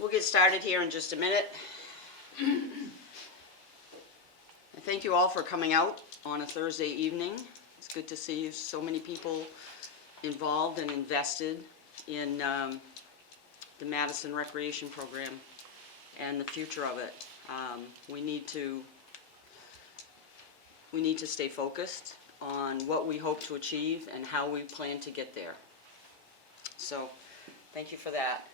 We'll get started here in just a minute. And thank you all for coming out on a Thursday evening. It's good to see so many people involved and invested in the Madison Recreation Program and the future of it. We need to stay focused on what we hope to achieve and how we plan to get there. So, thank you for that.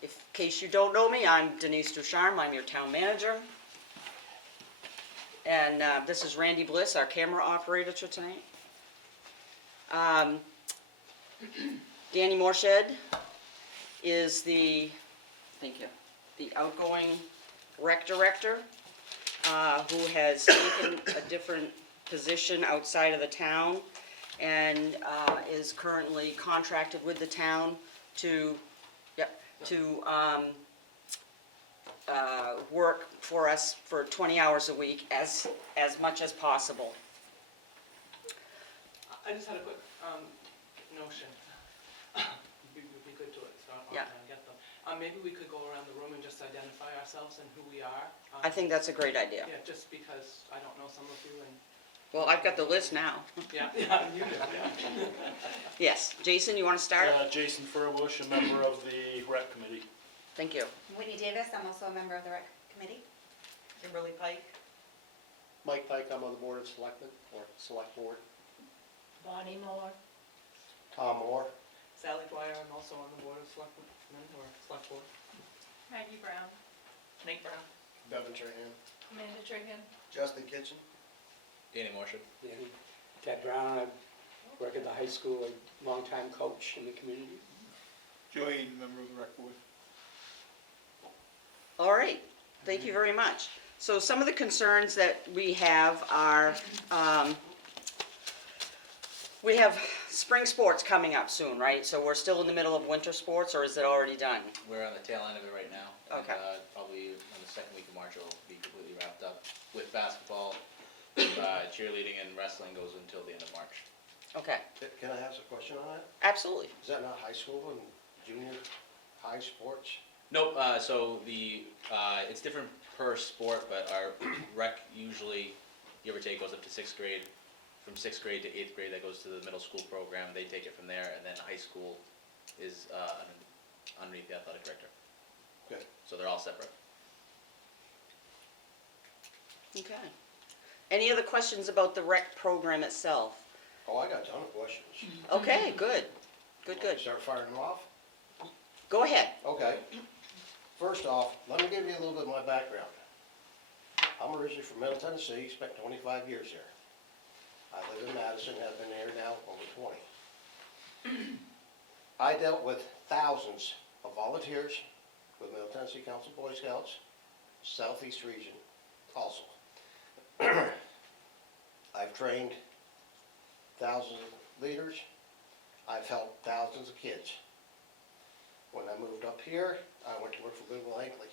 In case you don't know me, I'm Denise Ducharme. I'm your town manager. And this is Randy Bliss, our camera operator for tonight. Danny Morshed is the outgoing rec director, who has taken a different position outside of the town and is currently contracted with the town to work for us for 20 hours a week as much as possible. I just had a quick notion. Would be good to start on and get them. Maybe we could go around the room and just identify ourselves and who we are. I think that's a great idea. Yeah, just because I don't know some of you and. Well, I've got the list now. Yeah, you do. Yeah. Yes, Jason, you want to start? Jason Furbush, a member of the rec committee. Thank you. Whitney Davis, I'm also a member of the rec committee. Kimberly Pike. Mike Pike, I'm on the board of selectmen, or select board. Bonnie Moore. Tom Moore. Sally Dwyer, I'm also on the board of selectmen or select board. Maggie Brown. Nate Brown. Bevan Trahan. Amanda Trigan. Justin Kitchen. Danny Morshed. Danny. Ted Brown, I work at the high school, a longtime coach in the community. Joey, member of the rec board. All right, thank you very much. So some of the concerns that we have are, we have spring sports coming up soon, right? So we're still in the middle of winter sports, or is it already done? We're on the tail end of it right now. Okay. And, probably on the second week of March it'll be completely wrapped up with basketball. Cheerleading and wrestling goes until the end of March. Okay, Can I ask a question on that? absolutely. Is that not high school and junior high sports? Nope. So the it's different per sport, but our rec usually, give or take, goes up to 6th grade. From 6th grade to 8th grade, that goes to the middle school program. They take it from there, and then high school is underneath the athletic director. Good. So they're all separate. Okay. Any other questions about the rec program itself? Oh, I got a ton of questions. Okay, good. Good, good. Start firing them off? Go ahead. Okay. First off, let me give you a little bit of my background. I'm originally from Middle Tennessee, spent 25 years there. I live in Madison, have been there now over 20. I dealt with thousands of volunteers with Middle Tennessee Council Boy Scouts, Southeast region also. I've trained thousands of leaders. I've helped thousands of kids. When I moved up here, I went to work for Goodwill Hinckley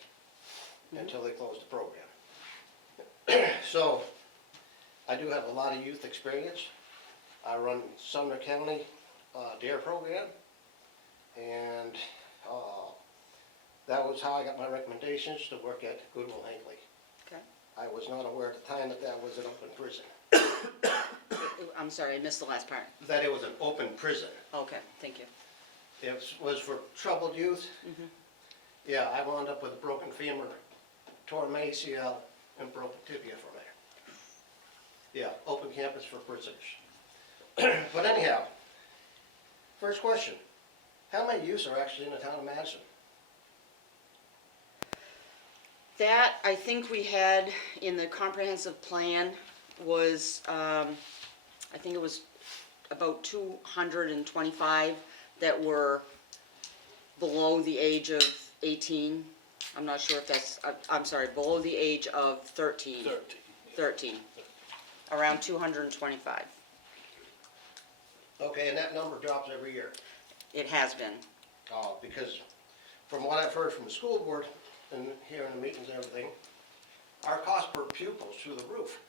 until they closed the program. So, I do have a lot of youth experience. I run Sumner County DARE program, and that was how I got my recommendations to work at Goodwill Hinckley. Okay. I was not aware at the time that that was an open prison. I'm sorry, I missed the last part. That it was an open prison. Okay, thank you. It was for troubled youth. Yeah, I wound up with a broken femur, tore my ACL, and broken tibia from there. Yeah, open campus for prisoners. But anyhow, first question. How many youths are actually in the town of Madison? That, I think we had in the comprehensive plan was, I think it was about 225 that were below the age of 18. I'm not sure if that's, I'm sorry, below the age of 13. 13. Around 225. Okay, and that number drops every year. It has been. Because from what I've heard from the school board and hearing the meetings and everything, our cost per pupil is through the roof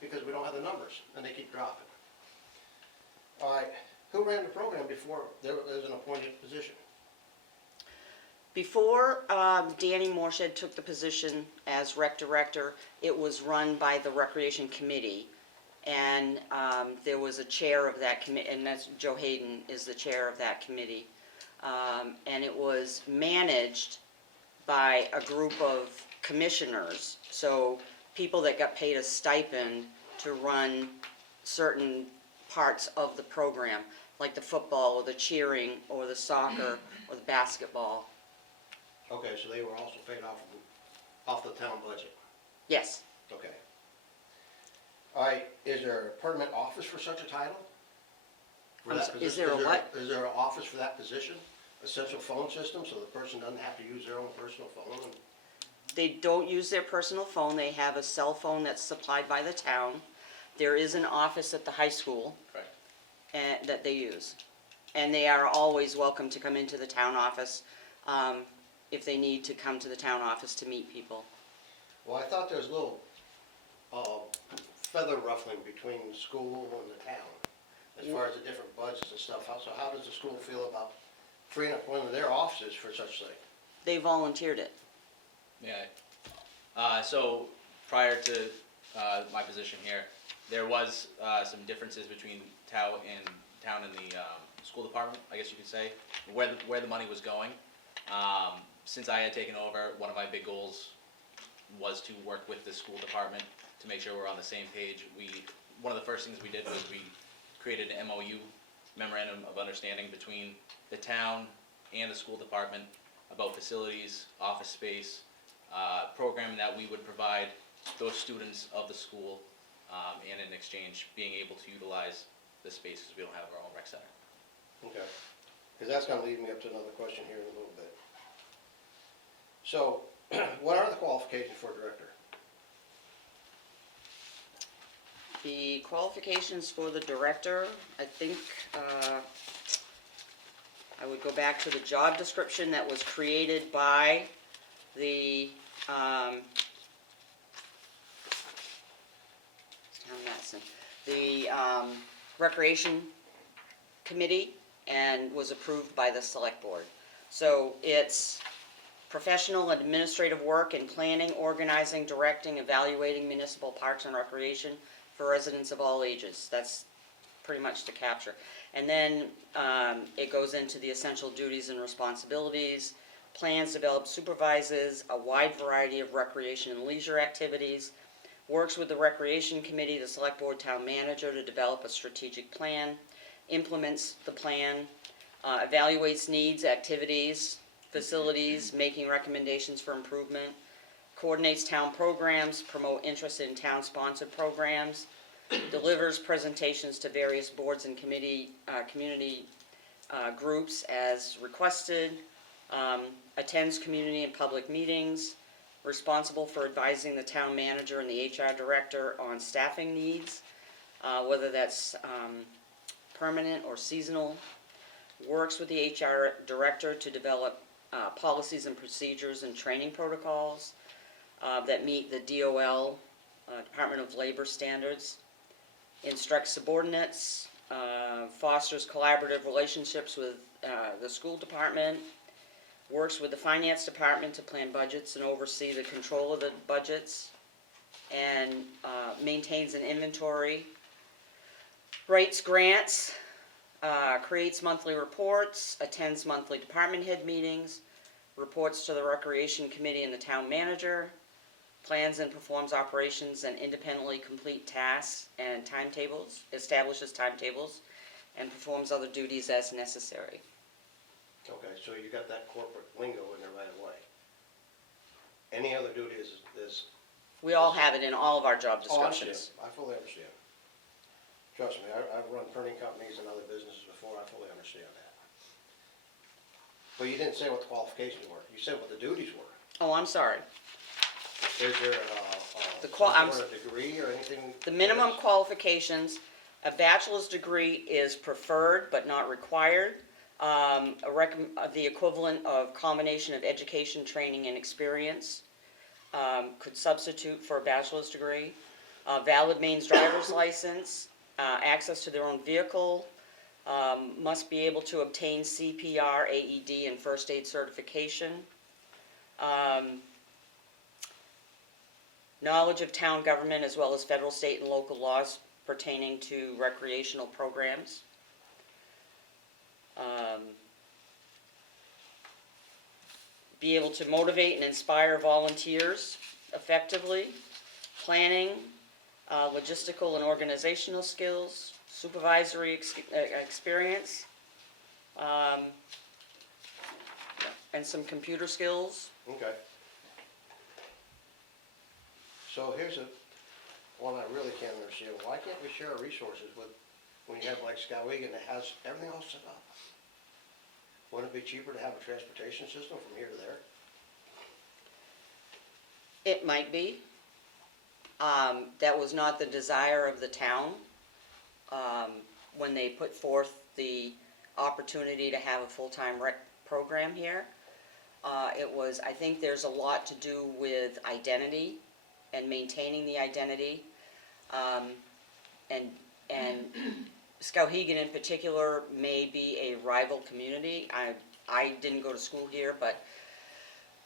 because we don't have the numbers and they keep dropping. All right, who ran the program before there was an appointed position? Before Danny Morshed took the position as rec director, it was run by the Recreation Committee. And there was a chair of that committee, and that's Joe Hayden is the chair of that committee. And it was managed by a group of commissioners, so people that got paid a stipend to run certain parts of the program, like the football, or the cheering, or the soccer, or the basketball. Okay, so they were also paid off the town budget, Yes, okay. All right, is there a permanent office for such a title? For I'm that so- is position? there a what? Is there an office for that position? A central phone system, so the person doesn't have to use their own personal phone? And they don't use their personal phone, they have a cell phone that's supplied by the town. There is an office at the high school. Correct. That they use. And they are always welcome to come into the town office, if they need to come to the town office to meet people. Well, I thought there was a little feather ruffling between the school and the town, as far as the different budgets and stuff. So how does the school feel about freeing up one of their offices for such thing? They volunteered it. Yeah. So prior to my position here, there was some differences between town and the school department, I guess you could say, where the money was going. Since I had taken over, one of my big goals was to work with the school department to make sure we're on the same page. One of the first things we did was we created an MOU, Memorandum of Understanding, between the town and the school department about facilities, office space, programming that we would provide those students of the school, and in exchange, being able to utilize the spaces. We don't have our own rec center. Okay, because that's gonna lead me up to another question here in a little bit. So, what are the qualifications for a director? The qualifications for the director, I think, I would go back to the job description that was created by the, town Madison, the Recreation Committee, and was approved by the Select Board. So it's professional and administrative work in planning, organizing, directing, evaluating municipal parks and recreation for residents of all ages. That's pretty much to capture. And then it goes into the essential duties and responsibilities, plans developed, supervises a wide variety of recreation and leisure activities, works with the Recreation Committee, the Select Board, Town Manager to develop a strategic plan, implements the plan, evaluates needs, activities, facilities, making recommendations for improvement, coordinates town programs, promote interest in town-sponsored programs, delivers presentations to various boards and committee, community groups as requested, attends community and public meetings, responsible for advising the town manager and the HR director on staffing needs, whether that's permanent or seasonal, works with the HR director to develop policies and procedures and training protocols that meet the DOL, Department of Labor standards, instructs subordinates, fosters collaborative relationships with the school department, works with the finance department to plan budgets and oversee the control of the budgets, and maintains an inventory, writes grants, creates monthly reports, attends monthly department head meetings, reports to the Recreation Committee and the town manager, plans and performs operations and independently complete tasks and timetables, establishes timetables, and performs other duties as necessary. Okay, so you got that corporate lingo in there right away. Any other duty is We all have it in all of our job Oh, I understand. descriptions. I fully understand. Trust me, I've run printing companies and other businesses before, I fully understand that. But you didn't say what the qualifications were, you said what the duties were. Oh, I'm sorry. Is there The some sort of degree or anything? The minimum qualifications, a bachelor's degree is preferred but not required. The equivalent of combination of education, training, and experience could substitute for a bachelor's degree. Valid Maine's driver's license, access to their own vehicle, Must be able to obtain CPR, AED, and first aid certification. Knowledge of town government as well as federal, state, and local laws pertaining to recreational programs. Be able to motivate and inspire volunteers effectively. Planning, logistical and organizational skills, supervisory experience, and some computer skills. Okay. So here's one I really can't understand. Why can't we share our resources with, when you have like Skowhegan that has everything all set up? Wouldn't it be cheaper to have a transportation system from here to there? It might be. That was not the desire of the town when they put forth the opportunity to have a full-time rec program here. It was, I think there's a lot to do with identity and maintaining the identity. And Skowhegan in particular may be a rival community. I didn't go to school here, but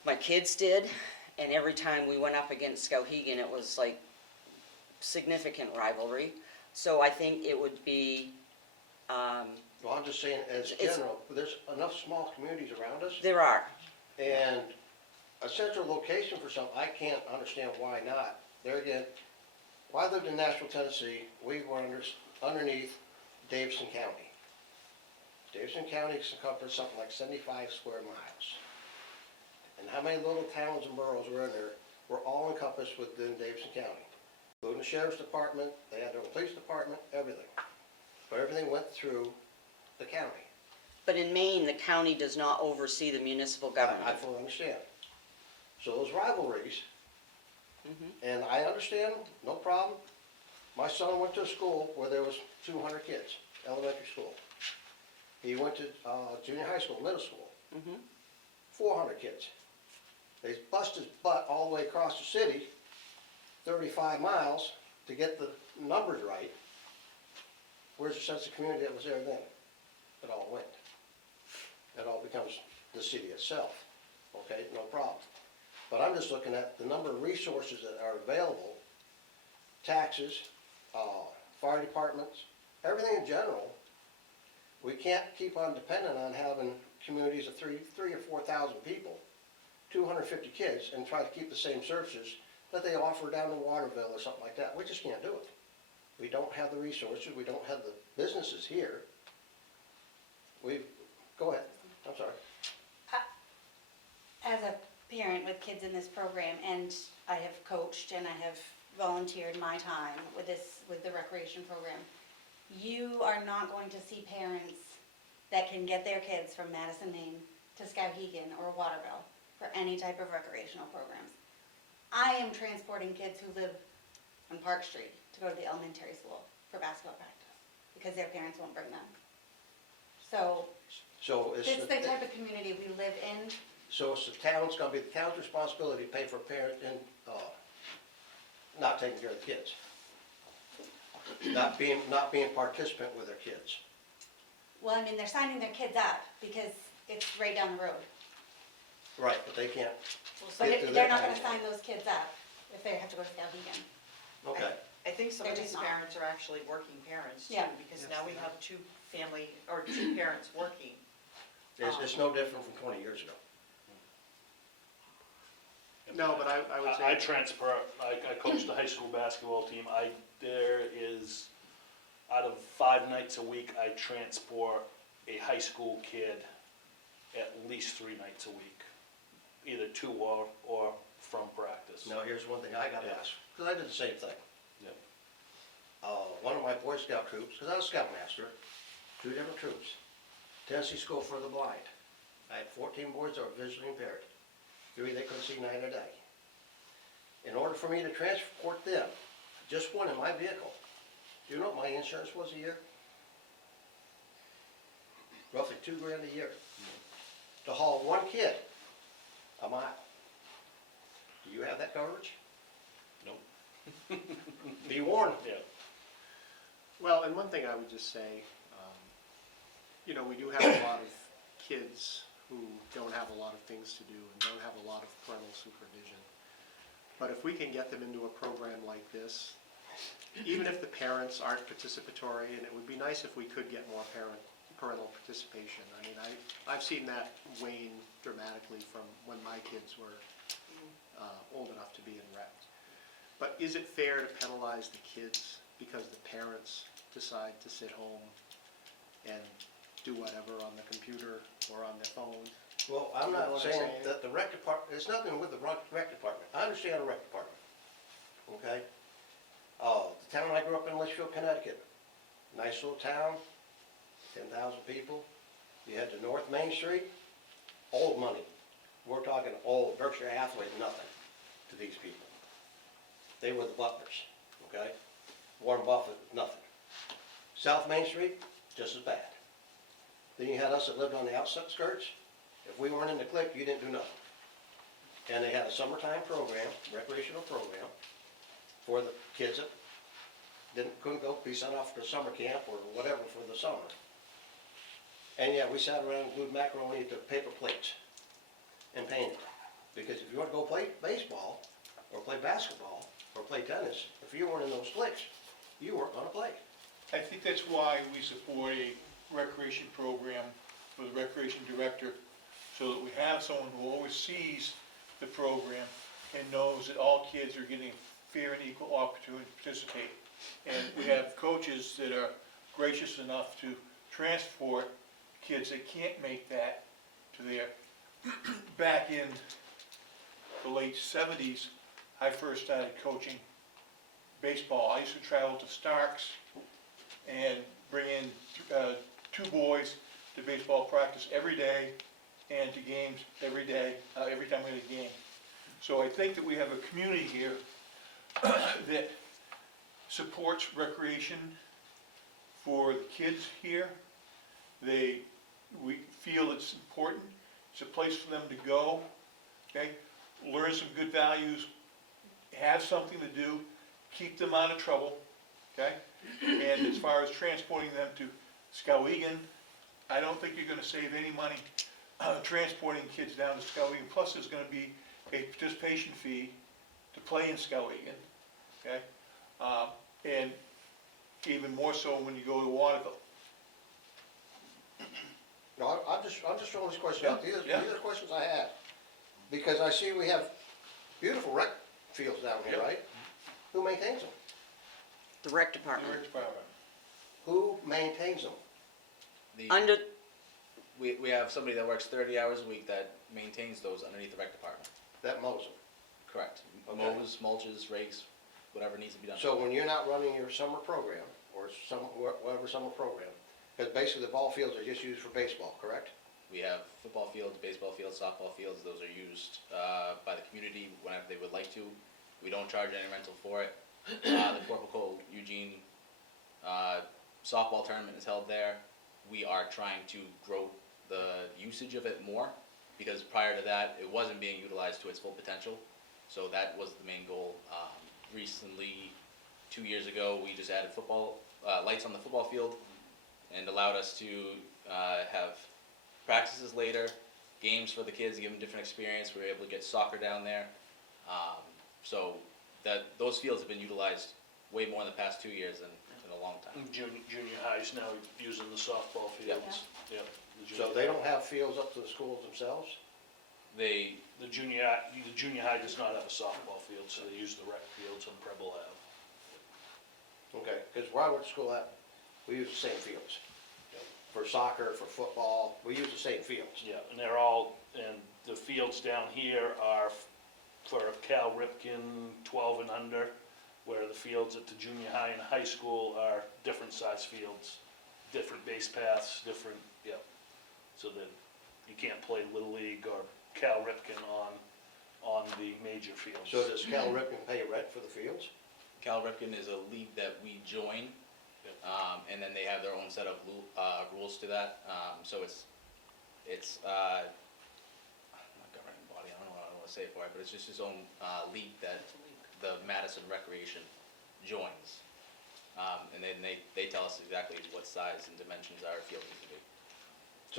my kids did, and every time we went up against Skowhegan, it was like significant rivalry. So I think it would be, Well, I'm just saying, as It's- general, there's enough small communities around us, there are. and a central location for some, I can't understand why not. There again, when I lived in Nashville, Tennessee, we were underneath Davidson County. Davidson County encompassed something like 75 square miles. And how many little towns and boroughs were in there were all encompassed within Davidson County. Including the sheriff's department, they had their own police department, everything. But everything went through the county. But in Maine, the county does not oversee the municipal I government. fully understand. So those rivalries, Mhm. and I understand, no problem. My son went to a school where there was 200 kids, elementary school. He went to junior high school, middle school, Mhm. 400 kids. They bust his butt all the way across the city, 35 miles, to get the numbers right. Where's the sense of community that was there then? It all went. It all becomes the city itself, okay, no problem. But I'm just looking at the number of resources that are available, taxes, fire departments, everything in general. We can't keep on dependent on having communities of three or 4,000 people, 250 kids, and try to keep the same services that they offer down in Waterville or something like that. We just can't do it. We don't have the resources, we don't have the businesses here. Go ahead, I'm sorry. As a parent with kids in this program, and I have coached and I have volunteered my time with the recreation program, you are not going to see parents that can get their kids from Madison, Maine to Skowhegan or Waterville for any type of recreational programs. I am transporting kids who live on Park Street to go to the elementary school for basketball practice because their parents won't bring them. So So it's the type of community we live in. So it's it's gonna be the town's responsibility to pay for a parent and, not taking care of the kids. Not being participant with their kids. Well, I mean, they're signing their kids up because it's right down the road. Right, but they can't, But Get to they're their not gonna time. sign those kids up if they have to go to Skowhegan. okay. I think some of They're these just not. parents are actually working parents too, Yeah. because now we have two parents working. It's no different from 20 years ago. No, but I would say. I transfer, I coach the high school basketball team. There is, out of 5 nights a week, I transport a high school kid at least 3 nights a week. Either to or from practice. Now, here's one thing I gotta Yeah. ask, because I did the same thing. Yep. One of my Boy Scout troops, because I was scoutmaster, 2 different troops. Tennessee School for the Blind. I had 14 boys that were visually impaired. 3 they couldn't see night or day. In order for me to transport them, just one in my vehicle, do you know what my insurance was a year? Roughly $2,000 a year. To haul one kid a mile. Do you have that coverage? Nope. Be warned. Yeah. Well, and one thing I would just say, you know, we do have a lot of kids who don't have a lot of things to do and don't have a lot of parental supervision. But if we can get them into a program like this, even if the parents aren't participatory, and it would be nice if we could get more parental participation. I mean, I've seen that wane dramatically from when my kids were old enough to be in rec. But is it fair to penalize the kids because the parents decide to sit home and do whatever on the computer or on their phone? Well, I'm You know not what I'm saying saying? that the rec department, it's nothing with the rec department. I understand the rec department, okay? The town I grew up in, Litchfield, Connecticut, nice little town, 10,000 people. You had the North Main Street, old money. We're talking old, Berkshire Hathaway, nothing to these people. They were the butlers, okay? Warren Buffett, nothing. South Main Street, just as bad. Then you had us that lived on the outskirts. If we weren't in the clique, you didn't do nothing. And they had a summertime program, recreational program, for the kids that couldn't go be sent off to summer camp or whatever for the summer. And yeah, we sat around and glued macaroni to paper plates and painted. Because if you want to go play baseball, or play basketball, or play tennis, if you weren't in those cliques, you weren't gonna play. I think that's why we support a recreation program for the recreation director, so that we have someone who oversees the program and knows that all kids are getting a fair and equal opportunity to participate. And we have coaches that are gracious enough to transport kids that can't make that to their, back in the late 70s, I first started coaching baseball. I used to travel to Starks and bring in 2 boys to baseball practice every day and to games every day, every time we had a game. So I think that we have a community here that supports recreation for the kids here. We feel it's important. It's a place for them to go, okay? Learn some good values, have something to do, keep them out of trouble, okay? And as far as transporting them to Skowhegan, I don't think you're gonna save any money transporting kids down to Skowhegan. Plus, there's gonna be a participation fee to play in Skowhegan, okay? And even more so when you go to Waterville. No, I'm just throwing this question out. These Yeah. are the questions I have. Because I see we have beautiful rec fields down here, Yep. right? Who maintains them? The rec The department. rec department. Who maintains them? Under, We have somebody that works 30 hours a week that maintains those underneath the rec department. That mows them. Correct. Okay. Mows, mulches, rakes, whatever needs to be done. So when you're not running your summer program, or whatever summer program, because basically the ball fields are just used for baseball, correct? We have football fields, baseball fields, softball fields. Those are used by the community whenever they would like to. We don't charge any rental for it. The Corporal Eugene softball tournament is held there. We are trying to grow the usage of it more, because prior to that, it wasn't being utilized to its full potential. So that was the main goal. Recently, 2 years ago, we just added football lights on the football field, and allowed us to have practices later, games for the kids, give them different experience. We were able to get soccer down there. So those fields have been utilized way more in the past 2 years than in a long time. Junior high's now using the softball fields. Yeah. the So junior they high. don't have fields up to the schools themselves? They, The junior high does not have a softball field, so they use the rec fields on Preble Ave. Okay, because where I went to school at, we use the same fields. For soccer, for football, we use the same fields. Yeah, and the fields down here are for Cal Ripken 12 and under, where the fields at the junior high and high school are different size fields, different base paths, different, so that you can't play Little League or Cal Ripken on the major fields. So does Cal Ripken pay rent for the fields? Cal Ripken is a league that we join, and then they have their own set of rules to that. So it's not governing body. I don't know what I want to say for it, but it's just its own league that the Madison Recreation joins, and then they tell us exactly what size and dimensions our field needs to be.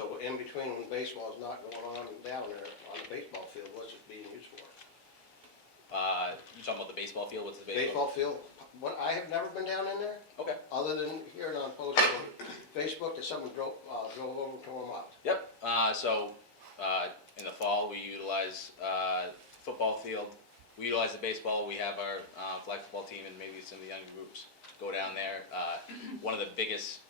So in between when baseball is not going on down there on the baseball field, what's it being used for? You talking about the baseball field, what's the Baseball field, what, I have never been down in there, Okay. other than hearing on posts on Facebook that someone drove over and tore them up. Yep, in the fall, we utilize, football field, we utilize the baseball, we have our, flag football team and maybe some of the younger groups go down there. One of the biggest,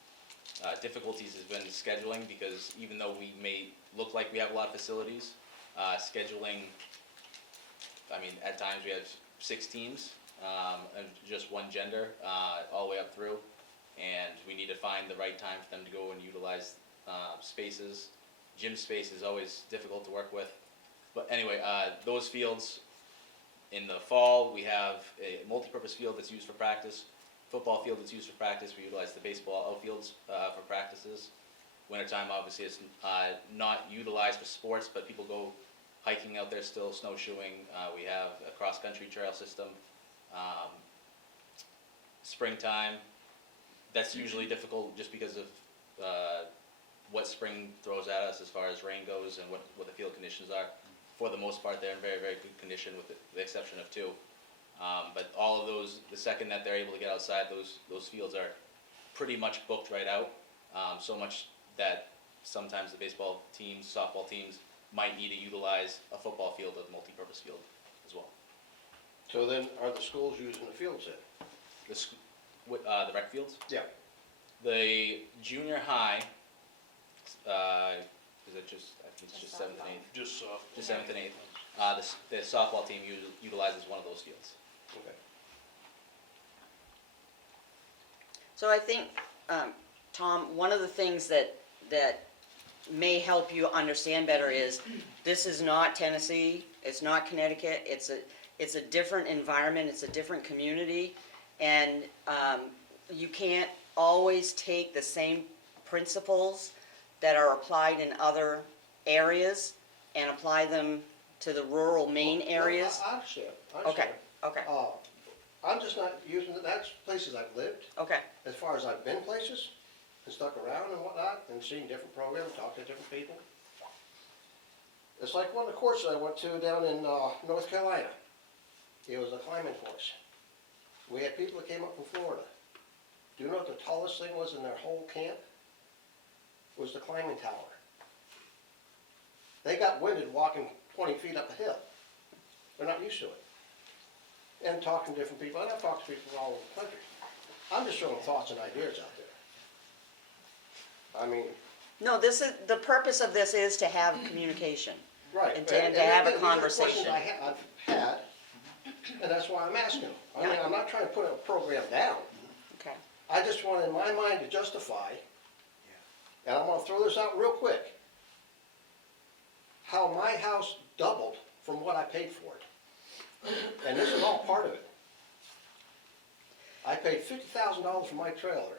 difficulties has been scheduling, because even though we may look like we have a lot of facilities, scheduling, I mean, at times we have 6 teams, and just one gender, all the way up through, and we need to find the right time for them to go and utilize, spaces. Gym space is always difficult to work with, but anyway, those fields, in the fall, we have a multi-purpose field that's used for practice, football field that's used for practice, we utilize the baseball outfields, for practices. Wintertime, obviously, is, not utilized for sports, but people go hiking out there still, snowshoeing, we have a cross-country trail system. Springtime, that's usually difficult just because of, what spring throws at us as far as rain goes and what the field conditions are. For the most part, they're in very, very good condition with the exception of 2. But all of those, the second that they're able to get outside, those fields are pretty much booked right out. So much that sometimes the baseball teams, softball teams might need to utilize a football field or the multi-purpose field as well. So then, are the schools using the fields then? The rec fields? Yeah. The junior high, is it just, I think it's just 7th and 8th. Just Just 7th and 8th. The softball team utilizes one of those fields. Okay. So I think, Tom, one of the things that may help you understand better is, this is not Tennessee, it's not Connecticut, it's a different environment, it's a different community, and you can't always take the same principles that are applied in other areas and apply them to the rural Maine areas. I understand, Okay, okay, I'm just not using, that's places I've lived, okay. as far as I've been places, and stuck around and whatnot, and seen different programs, talked to different people. It's like one of the courses I went to down in, North Carolina. It was a climbing course. We had people that came up from Florida. Do you know what the tallest thing was in their whole camp? Was the climbing tower. They got winded walking 20 feet up a hill. They're not used to it. And talking to different people, and I've talked to people from all over the country. I'm just throwing thoughts and ideas out there. I mean, No, this is, the purpose of this is to have communication. right. And to have a again, these are conversation. questions I've had, and that's why I'm asking them. I mean, Yeah. I'm not trying to put a program down. Okay. I just want in my mind to justify, and I'm gonna throw this out real quick, how my house doubled from what I paid for it. And this is all part of it. I paid $50,000 for my trailer,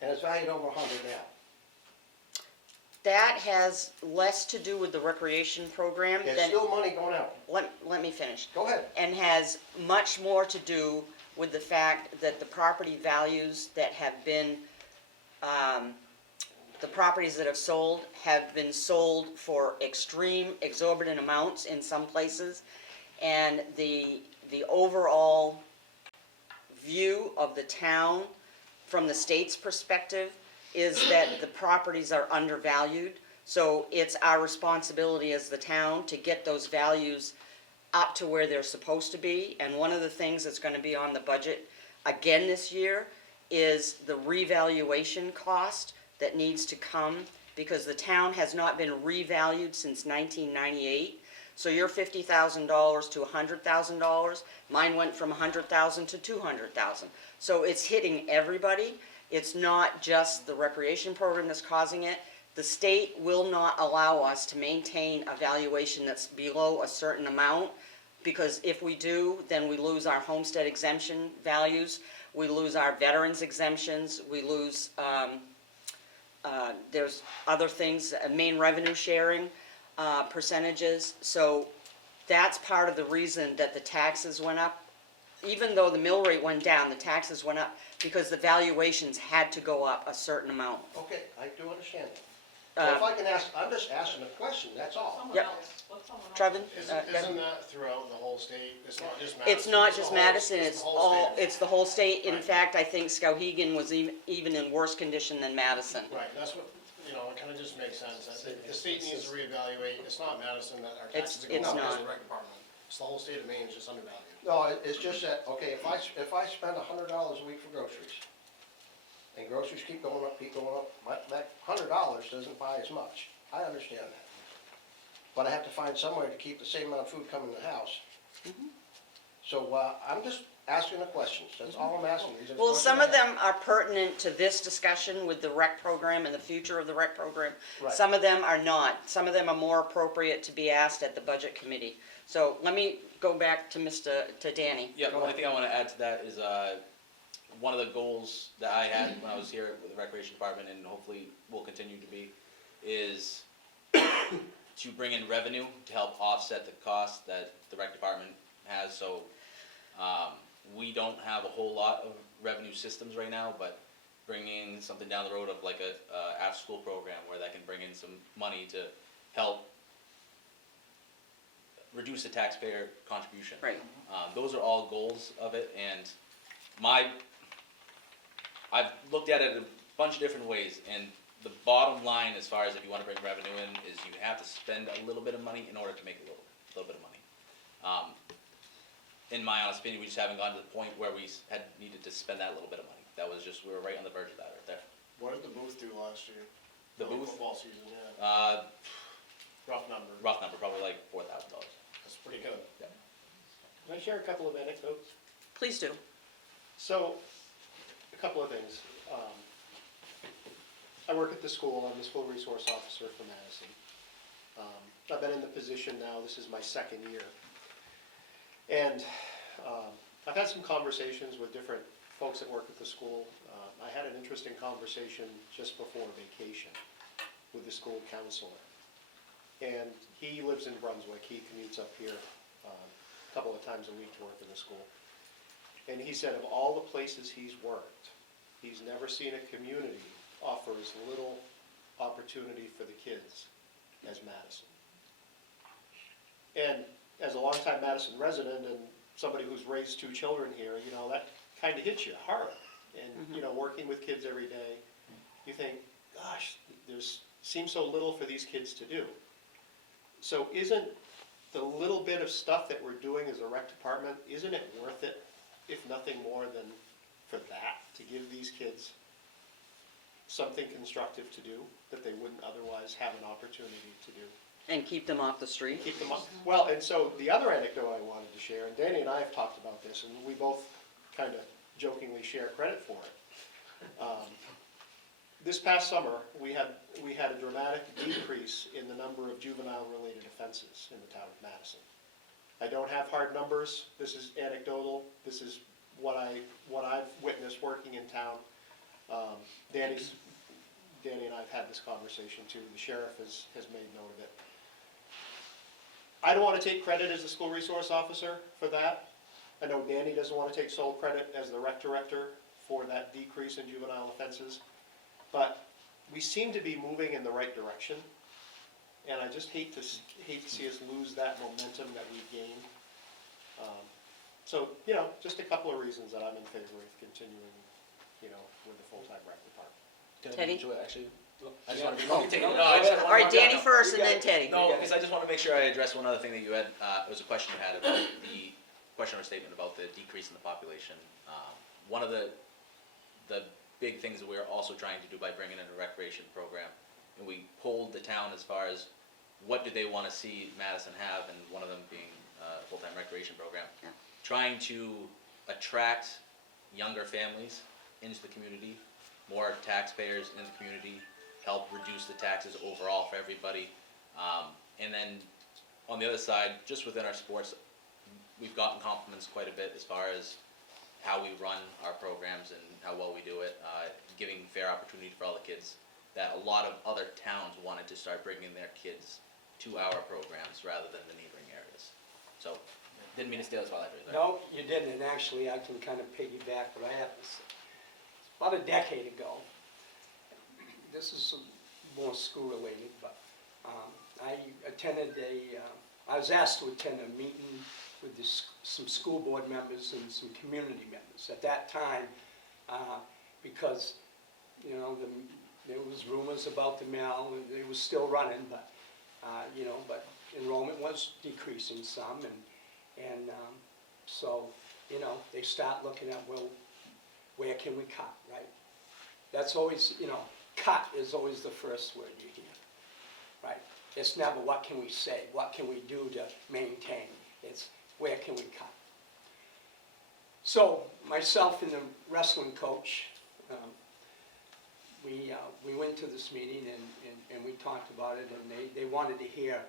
and it's valued over 100 now. That has less to do with the recreation program It's than, still money going out. let me finish. Go ahead. And has much more to do with the fact that the property values that have been, the properties that have been sold for extreme exorbitant amounts in some places. And the overall view of the town from the state's perspective is that the properties are undervalued. So it's our responsibility as the town to get those values up to where they're supposed to be. And one of the things that's gonna be on the budget again this year is the revaluation cost that needs to come, because the town has not been revalued since 1998. So your $50,000 to $100,000, mine went from 100,000 to 200,000. So it's hitting everybody. It's not just the recreation program that's causing it. The state will not allow us to maintain a valuation that's below a certain amount, because if we do, then we lose our homestead exemption values, we lose our veterans exemptions, we lose, there's other things, main revenue sharing percentages. So that's part of the reason that the taxes went up. Even though the mill rate went down, the taxes went up because the valuations had to go up a certain amount. Okay, I do understand Well, if I can ask, I'm just asking a question, that's all. Someone Yep. else, let someone else. Trevin? Isn't that throughout the whole state? It's not just Madison? It's not the just whole- Madison, the it's whole all, state. it's the whole state. In Right. fact, I think Skowhegan was even in worse condition than Madison. Right, that's what, it kind of just makes sense. The state needs to reevaluate. It's not Madison that our taxes are going It's up, it's not. the rec department. It's the whole state of Maine is just undervalued. No, it's just that, okay, if I spend $100 a week for groceries, and groceries keep going up, that $100 doesn't buy as much. I understand that. But I have to find somewhere to keep the same amount of food coming to the house. So, I'm just asking the questions, that's all I'm asking. These are the Well, questions some I of have. them are pertinent to this discussion with the rec program and the future of the rec program. Right. Some of them are not. Some of them are more appropriate to be asked at the budget committee. So let me go back to to Danny. Yeah, the only thing I want to add to that is, one of the goals that I had when I was here with the Recreation Department, and hopefully will continue to be, is to bring in revenue to help offset the cost that the rec department has. So, we don't have a whole lot of revenue systems right now, but bringing something down the road of like a after-school program where that can bring in some money to help reduce the taxpayer contribution. Right. Those are all goals of it, and I've looked at it a bunch of different ways, and the bottom line, as far as if you want to bring revenue in, is you have to spend a little bit of money in order to make a little bit of money. In my honest opinion, we just haven't gotten to the point where we had needed to spend that little bit of money. That was just, we were right on the verge of that right there. What did the booth do last year? The For booth? Football season, yeah. Rough number. Rough number, probably like $4,000. That's pretty good. Can I share a couple of anecdotes? Please do. So, a couple of things. I work at the school, I'm the school resource officer for Madison. I've been in the position now, this is my second year. And I've had some conversations with different folks that work at the school. I had an interesting conversation just before vacation with the school counselor. And he lives in Brunswick, he commutes up here a couple of times a week to work in the school. And he said of all the places he's worked, he's never seen a community offer as little opportunity for the kids as Madison. And as a longtime Madison resident and somebody who's raised 2 children here, that kind of hits you hard. And, working with kids every day, you think, gosh, seems so little for these kids to do. So isn't the little bit of stuff that we're doing as a rec department, isn't it worth it, if nothing more than for that, to give these kids something constructive to do that they wouldn't otherwise have an opportunity to do? And keep them off the street. Keep them up. Well, and so the other anecdote I wanted to share, and Danny and I have talked about this, and we both kind of jokingly share credit for it. This past summer, we had a dramatic decrease in the number of juvenile-related offenses in the town of Madison. I don't have hard numbers. This is anecdotal. This is what I've witnessed working in town. Danny and I have had this conversation too. The sheriff has made note of it. I don't want to take credit as the school resource officer for that. I know Danny doesn't want to take sole credit as the rec director for that decrease in juvenile offenses. But we seem to be moving in the right direction. And I just hate to see us lose that momentum that we've gained. So, just a couple of reasons that I'm in favor of continuing, with the full-time rec department. Teddy? Actually, I just want to be. All right, Danny first and then Teddy. No, because I just want to make sure I address one other thing that you had. It was a question you had about the question or statement about the decrease in the population. One of the big things that we're also trying to do by bringing in a recreation program, and we polled the town as far as what do they want to see Madison have, and one of them being a full-time recreation program. Yeah. Trying to attract younger families into the community, more taxpayers in the community, help reduce the taxes overall for everybody. And then on the other side, just within our sports, we've gotten compliments quite a bit as far as how we run our programs and how well we do it, giving fair opportunity for all the kids, that a lot of other towns wanted to start bringing their kids to our programs rather than the neighboring areas. So, didn't mean to steal this while I was there. No, you didn't, and actually I can kind of piggyback what I have to say. About a decade ago, this is more school-related attended I was asked to attend a meeting with some school board members and some community members. At that time, because, you know, there was rumors about the mill, and it was still running, but, you know, but enrollment was decreasing some, and so, you know, they start looking at, well, where can we cut, right? That's always, you know, cut is always the first word you hear, right? It's never what can we say, what can we do to maintain, it's where can we cut. So myself and the wrestling coach, we went to this meeting and we talked about it, and they wanted to hear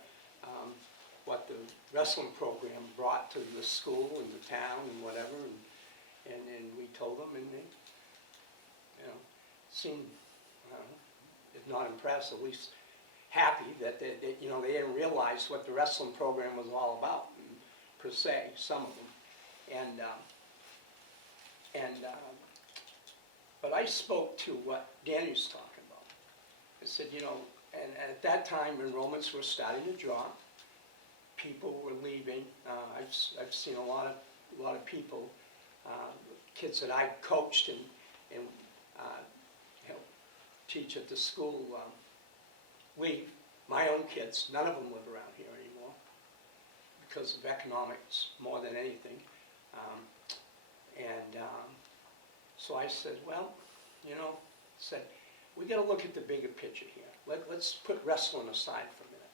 what the wrestling program brought to the school and the town and whatever, and we told them, and they, you know, seemed, I don't know, if not impressed, at least happy that they, you know, they didn't realize what the wrestling program was all about, per se, some of them. But I spoke to what Danny was talking about. I said, you know, and at that time enrollments were starting to drop. People were leaving. I've seen a lot of people, kids that I coached and helped teach at the school, leave. My own kids, none of them live around here anymore because of economics more than anything. So I said, well, you know, we got to look at the bigger picture here. Let's put wrestling aside for a minute.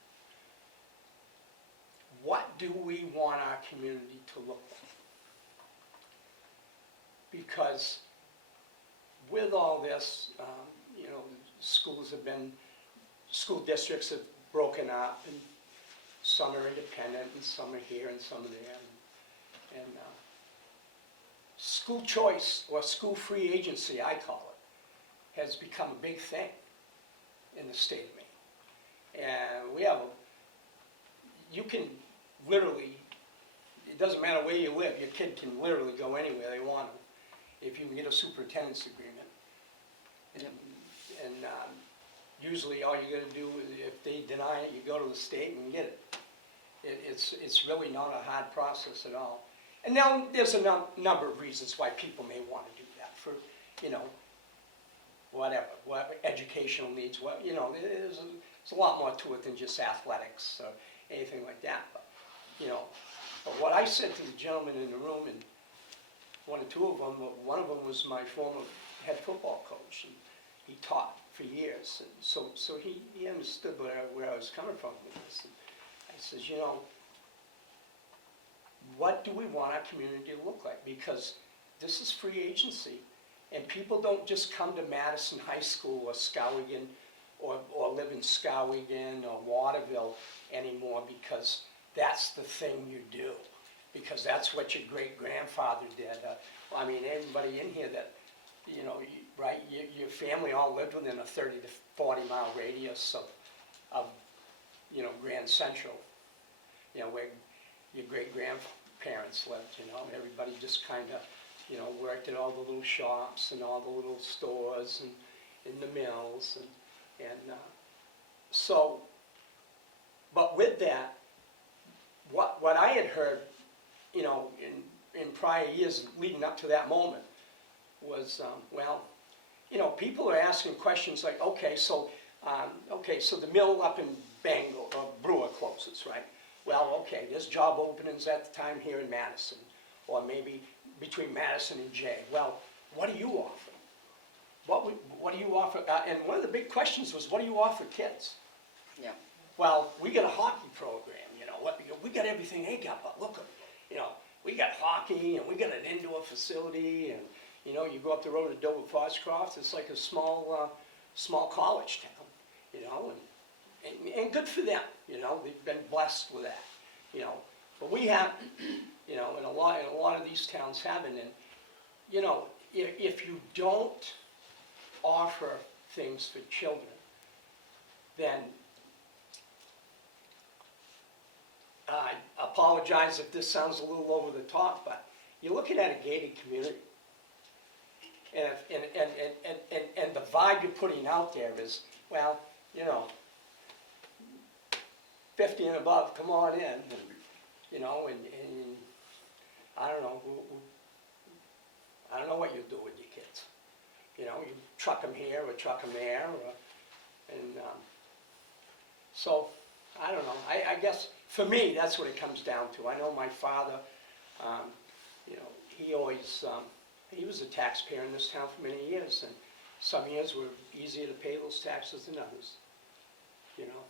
What do we want our community to look like? Because with all this, you know, school districts have broken up, and some are independent, and some are here, and some are there. And school choice, or school free agency, I call it, has become a big thing in the state of Maine. And we have you can literally, it doesn't matter where you live, your kid can literally go anywhere they want to, if you can get a superintendent's agreement. And usually all you got to do is, if they deny it, you go to the state and get it. It's really not a hard process at all. And now there's a number of reasons why people may want to do that, for, you know, whatever, educational needs, you know, there's a lot more to it than just athletics or anything like that. But, you know, but what I said to the gentleman in the room, and one or two of them, one of them was my former head football coach, and he taught for years, and so he understood where I was coming from with this. And I says, you know, what do we want our community to look like? Because this is free agency, and people don't just come to Madison High School or Skowhegan or live in Skowhegan or Waterville anymore because that's the thing you do, because that's what your great-grandfather did. I mean, everybody in here that, you know, right, your family all lived within a 30 to 40 mile radius of you know, Grand Central, you know, where your great-grandparents lived, you know. Everybody just kind of, you know, worked at all the little shops and all the little stores and in the mills. So, but with that, what I had heard, you know, in prior years leading up to that moment was, well, you know, people are asking questions like, okay, so the mill up in Bangor, Brewer closes, right? Well, okay, there's job openings at the time here in Madison, or maybe between Madison and Jay. Well, what do you offer? What do you offer? And one of the big questions was, what do you offer kids? Yeah. Well, we got a hockey program, you know, we got everything they got, but look, you know, we got hockey, and we got an indoor facility, and, you know, you go up the road to Dover Foxcroft, it's like a small college town, you know, and good for them, you know, they've been blessed with that, you know. But we have, you know, and a lot of these towns haven't, and, you know, if you don't offer things for children, then I apologize if this sounds a little over the top, but you're looking at a gated community. And the vibe you're putting out there is, well, you know, 50 and above, come on in, and, you know, and I don't know, I don't know what you do with your kids. You know, you truck them here or truck them there, and so, I don't know, I guess, for me, that's what it comes down to. I know my father, you know, he always, he was a taxpayer in this town for many years, and some years were easier to pay those taxes than others, you know,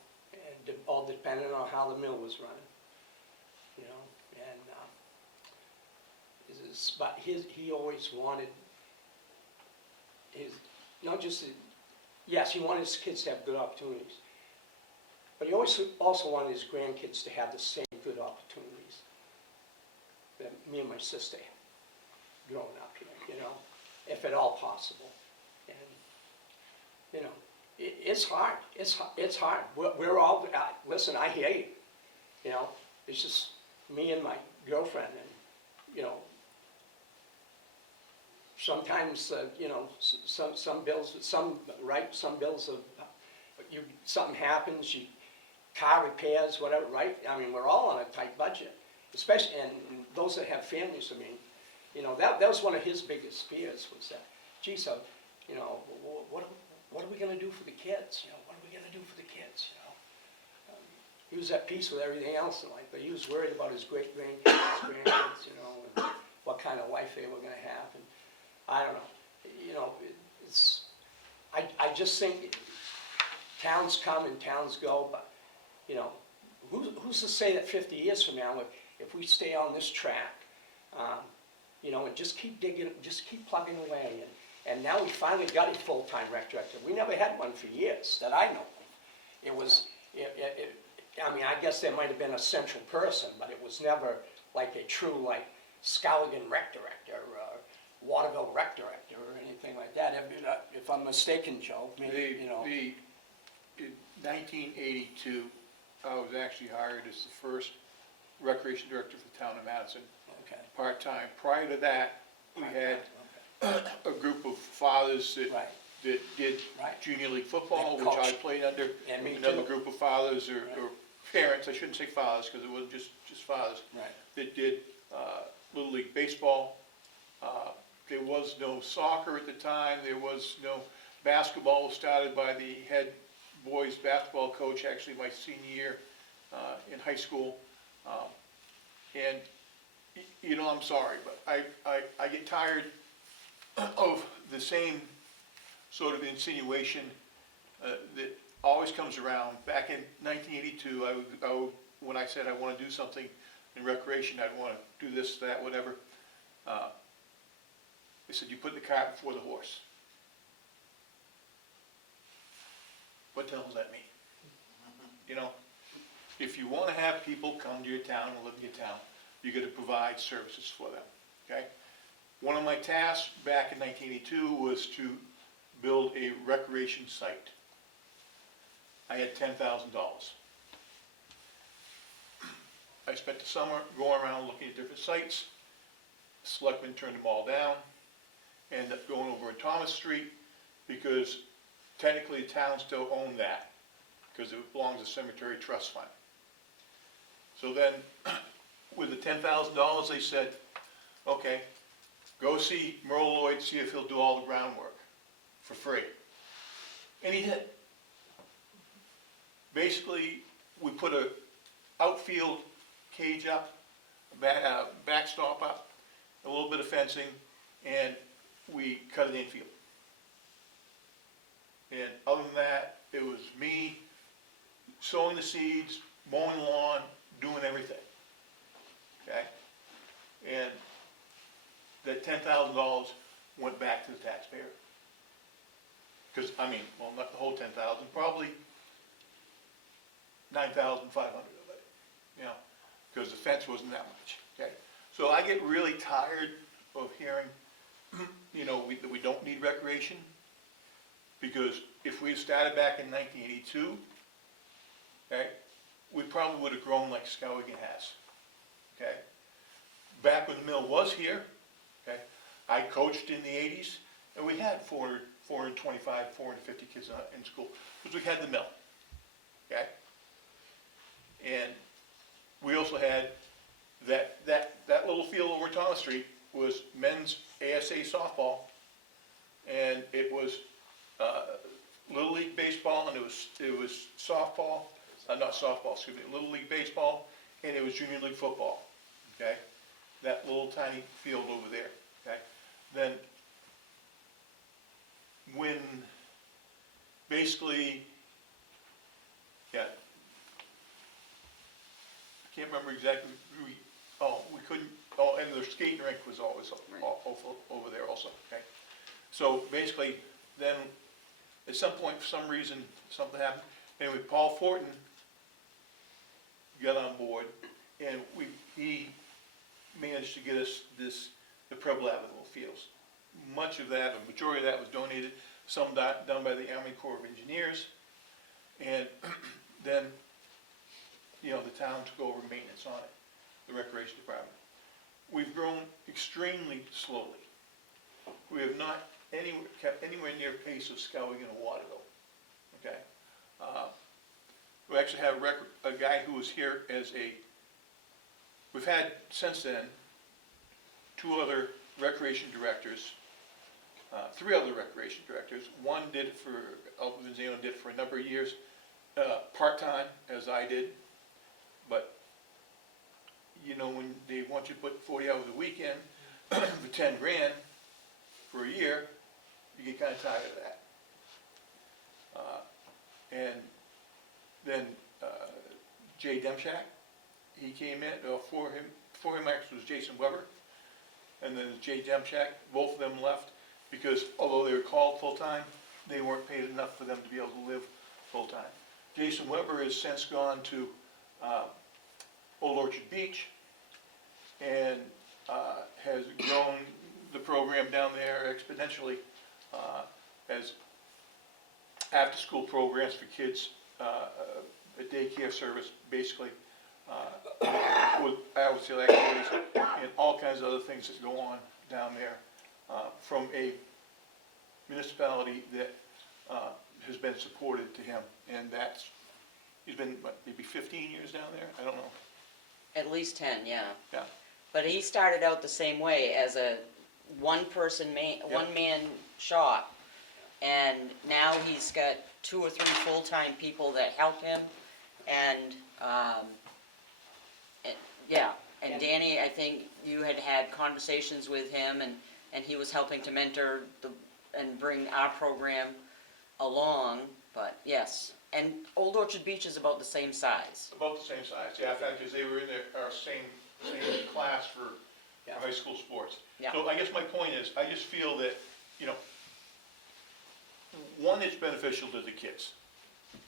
and all depending on how the mill was running, you know, and, but he always wanted his, not just, yes, he wanted his kids to have good opportunities, but he always also wanted his grandkids to have the same good opportunities that me and my sister had growing up here, you know, if at all possible. And, you know, it's hard, it's hard. We're all, listen, I hear you, you know, it's just me and my girlfriend, and, you know, sometimes, you know, some bills, some bills of, something happens, car repairs, whatever, right? I mean, we're all on a tight budget, especially, and those that have families, I mean, you know, that was one of his biggest fears, was that, gee, so, you know, what are we gonna do for the kids? You know, what are we gonna do for the kids, you know? He was at peace with everything else in life, but he was worried about his grandkids, you know, and what kind of life they were gonna have, and I don't know, you know, I just think towns come and towns go, but, you know, who's to say that 50 years from now, if we stay on this track, you know, and just keep digging, just keep plugging away, and now we finally got a full-time rec director. We never had one for years, that I know of. It was, I mean, I guess there might have been a central person, but it was never like a true, like, Skowhegan rec director, or Waterville rec director, or anything like that. If I'm mistaken, Joe, maybe, you know. In 1982, I was actually hired as the first recreation director for the town of Madison, Okay. part-time. Prior to that, we had a group of fathers that Right. that did Right. junior league football, And which I coached. played under. And me Another too. group of fathers or Right. or parents, I shouldn't say fathers, because it wasn't just fathers, Right. that did Little League Baseball. There was no soccer at the time, there was no basketball, was started by the head boys basketball coach, actually my senior year in high school. And, you know, I'm sorry, but I get tired of the same sort of insinuation that always comes around. Back in 1982, when I said I want to do something in recreation, I'd want to do this, that, whatever. They said, you put the cart before the horse. What the hell does that mean? You know, if you want to have people come to your town and live in your town, you got to provide services for them, okay? One of my tasks back in 1982 was to build a recreation site. I had $10,000. I spent the summer going around looking at different sites. The selectmen turned them all down. Ended up going over in Thomas Street because technically the town still owned that because it belongs to Cemetery Trust Fund. So then, with the $10,000, they said, okay, go see Merle Lloyd, see if he'll do all the groundwork for free. And he did. Basically, we put a outfield cage up, a backstop up, a little bit of fencing, and we cut an infield. And other than that, it was me sowing the seeds, mowing the lawn, doing everything. Okay? And that $10,000 went back to the taxpayer. Because, I mean, well, not the whole 10,000, probably 9,500 of it, you know, because the fence wasn't that much, okay? So I get really tired of hearing, you know, that we don't need recreation, because if we had started back in 1982, okay, we probably would have grown like Skowhegan has, okay? Back when the mill was here, okay, I coached in the 80s, and we had 425, 450 kids in school, because we had the mill, okay? softball, not softball, excuse me, Little League Baseball, and it was Junior League Football, okay? That little tiny field over there, okay? Then, when, basically, yeah, I can't remember exactly, we couldn't, and the skating rink was always over there also, okay? So basically, then, at some point, for some reason, something happened, and with Paul Fortin got on board, and he managed to get us the Prebleavable fields. Much of that, a majority of that was donated, some done by the Army Corps of Engineers, and then, the town took over maintenance on it, the Recreation Department. We've grown extremely slowly. We have not kept anywhere near pace of Skowhegan and Waterville, okay? We actually have a guy who was here we've had since then, 2 other recreation directors, 3 other recreation directors. One did it Alpha Vinzano did it for a number of years, part-time, as I did, but, when they want you to put 40 hours a week in for 10 grand for a year, you get kind of tired of that. And then Jay Demchak, he came in, for him actually was Jason Weber, and then Jay Demchak, both of them left because although they were called full-time, they weren't paid enough for them to be able to live full-time. Jason Weber has since gone to Old Orchard Beach and has grown the program down there exponentially as after-school programs for kids, a daycare service, basically, with after-school activities and all kinds of other things that go on down there from a municipality that has been supported to him. And he's been, maybe 15 years down there? I don't know. At least 10, yeah. Yeah. But he started out the same way, as a one-man shop. And now he's got 2 or 3 full-time people that help him. And Danny, I think you had conversations with him, and he was helping to mentor and bring our program along, but yes. And Old Orchard Beach is about the same size. About the same size, yeah, in fact, because they were in our same class for high school sports. Yeah. So I guess my point is, I just feel that, one, it's beneficial to the kids,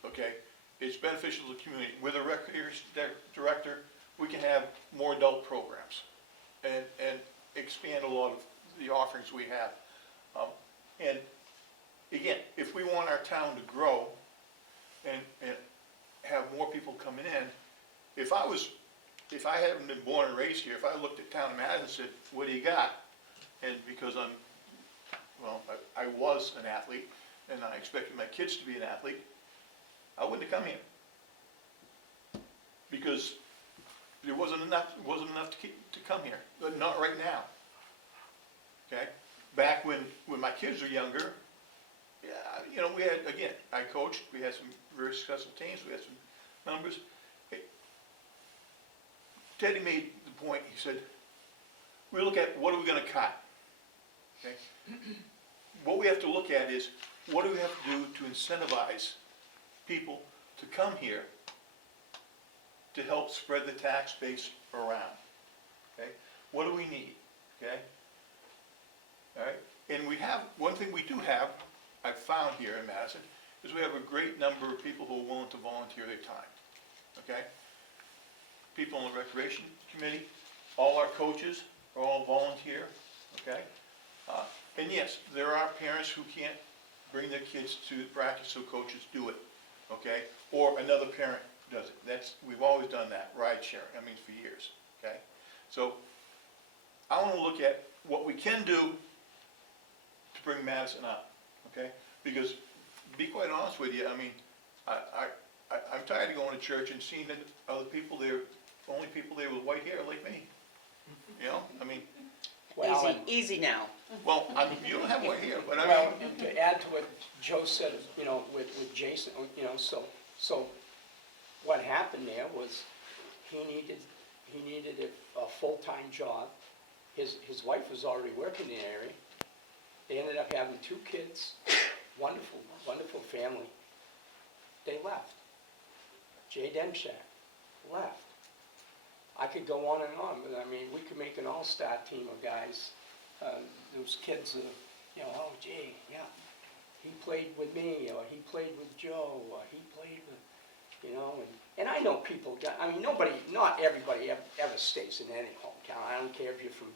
okay? It's beneficial to the community. With a recreation director, we can have more adult programs and expand a lot of the offerings we have. And again, if we want our town to grow and have more people coming in, if I hadn't been born and raised here, if I looked at town of Madison and said, what do you got? And because I was an athlete and I expected my kids to be an athlete, I wouldn't have come here. Because there wasn't enough to come here, but not right now. Okay? Back when my kids were younger, we had, again, I coached, we had some very successful teams, we had some numbers. Teddy made the point, he said, we look at what are we going to cut, okay? What we have to look at is, what do we have to do to incentivize people to come here to help spread the tax base around, okay? What do we need, okay? All right, and we have, one thing we do have, I've found here in Madison, is we have a great number of people who are willing to volunteer their time, okay? People on the recreation committee, all our coaches are all volunteer, okay? And yes, there are parents who can't bring their kids to practice, so coaches do it, okay? Or another parent does it. We've always done that, ride sharing, for years, okay? So I want to look at what we can do to bring Madison up, okay? Because, to be quite honest with you, I'm tired of going to church and seeing that other people there, only people there with white hair like me. Well, Easy now. Well, you don't have one here, but I Well, mean, and to add to what Joe said, you know, with Jason, you know, so what happened there was he needed a full-time job. His wife was already working in the area. They ended up having 2 kids, wonderful, wonderful family. They left. Jay Demchak left. I could go on and on, but I mean, we could make an all-star team of guys. Those kids, you know, oh gee, yeah, he played with me, or he played with Joe, or he played with, you know, and I know people, I mean, not everybody ever stays in any hometown. I don't care if you're from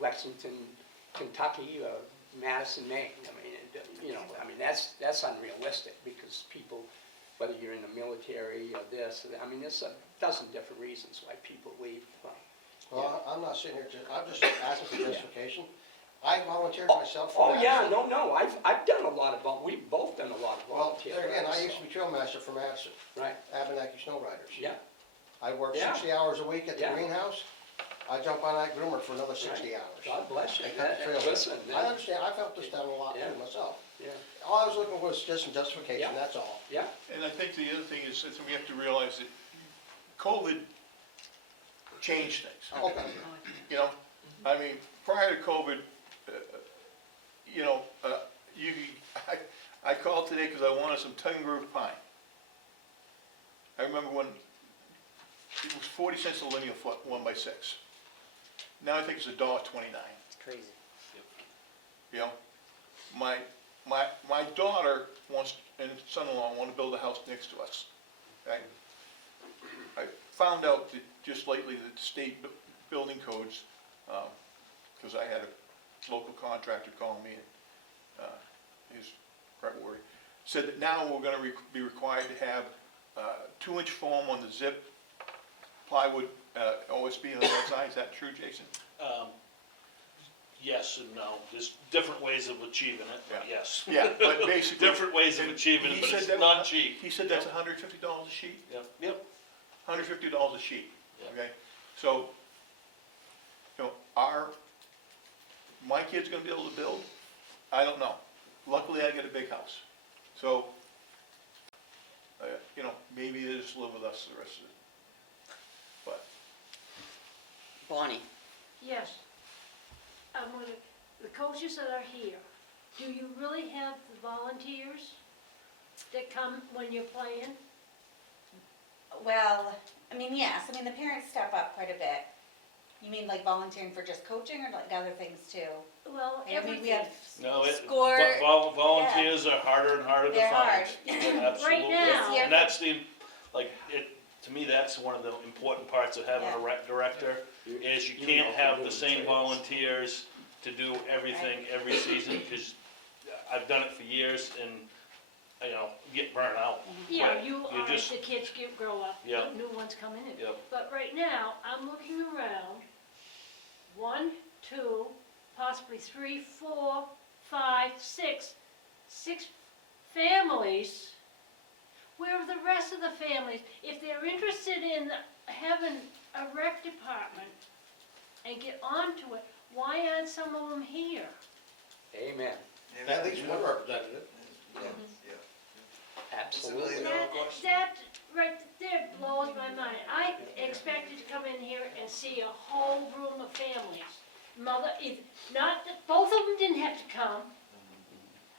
Lexington, Kentucky, or Madison, Maine. I mean, you know, I mean, that's unrealistic, because people, whether you're in the military or this, I mean, there's a dozen different reasons why people leave. Well, I'm not sitting here, I'm just asking for justification. I volunteered myself for Oh, yeah, Madison. no, I've done a lot of, we've both done a lot of Well, volunteer. there again, I so- used to be trail master for Madison, Right, Abenaki Snow Riders. yeah, I worked Yeah. 60 hours a week at the Yeah. greenhouse. I jump on that groomer for another 60 hours. God bless you. I cut the trail. Listen, I understand, I felt this down a lot Yeah. too myself. yeah, All I was looking for was just some justification, Yeah. that's all. yeah, and I think the other thing is that we have to realize that COVID changed things. Okay. You know, I mean, prior to COVID, you know, I called today because I wanted some tongue groove pine. I remember when it was 40 cents a linear foot, 1x6. Now I think it's $1.29. It's crazy. You know, my daughter wants, and son-in-law want to build a house next to us. Okay? I found out that just lately that the state building codes, because I had a local contractor call me, and his Brentwood said that now we're going to be required to have 2-inch foam on the zip, plywood, OSB on the outside. Is that true, Jason? Yes and no, there's different ways of achieving it, but Yeah. yes. Yeah, but basically. Different ways of achieving it, He but said it's that not was- cheap. He said that's $150 a sheet? Yep. $150 a sheet, Yeah. okay? So, you know, my kid's gonna be able to build? I don't know. Luckily, I get a big house. So, you know, maybe they just live with us the rest of it. But, Bonnie? Yes. The coaches that are here, do you really have the volunteers that come when you're playing? Well, I mean, yes, I mean, the parents step up quite a bit. You mean like volunteering for just coaching or like other things too? Well, I mean, we have No, score, volunteers are harder and harder to they're find. hard. Absolutely. now- And that's to me, that's one of the important parts of having a Yeah. rec director, is you can't have the same volunteers to do everything every season, because I've done it for years and, you know, you get burnt out. Yeah, But you are, just- the kids grow up, Yeah. new ones coming in. Yep. But right now, I'm looking around, 1, 2, possibly 3, 4, 5, 6 families. Where are the rest of the families? If they're interested in having a rec department and get onto it, why aren't some of them here? amen, At least one representative. absolutely. That right there blows my mind. I expected to come in here and see a whole room of families. Both of them didn't have to come.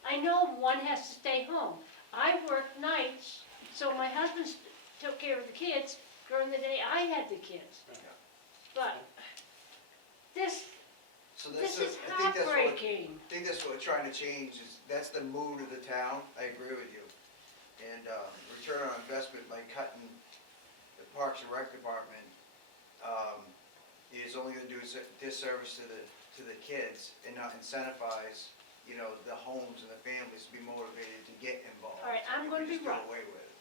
I know one has to stay home. I worked nights, so my husband took care of the kids. During the day, I had the kids. But this So is I think that's what, heartbreaking. I think that's what we're trying to change, is that's the mood of the town, I agree with you. And, return on investment by cutting the Parks and Rec Department, is only gonna do a disservice to the kids and not incentivize, you know, the homes and the families to be motivated to get involved. All right, I'm if gonna we be just do rough. away with it.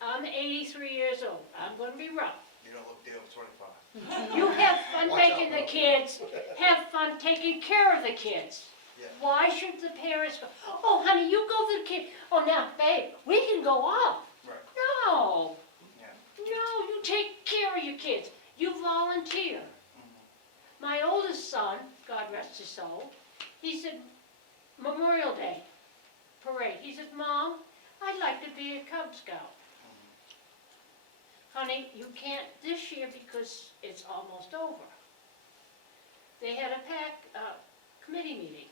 I'm 83 years old. I'm gonna be rough. You don't look the over 25. You have fun Watch making out, the kids, have fun taking care of the kids. Yeah. Why should the parents go, oh honey, you go to the kid, oh now babe, we can go off. Right. No, Yeah. no, you take care of your kids, you volunteer. My oldest son, God rest his soul, Scout. Honey, you can't this year because it's almost over. They had a committee meeting.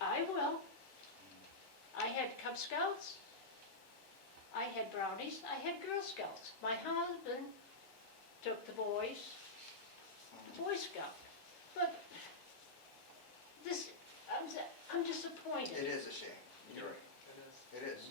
I will. I had Cub Scouts, I had Brownies, I had Girl Scouts. My husband took the boys to Boy Scout. But this, I'm disappointed. It is a shame, you're right, It is. it is,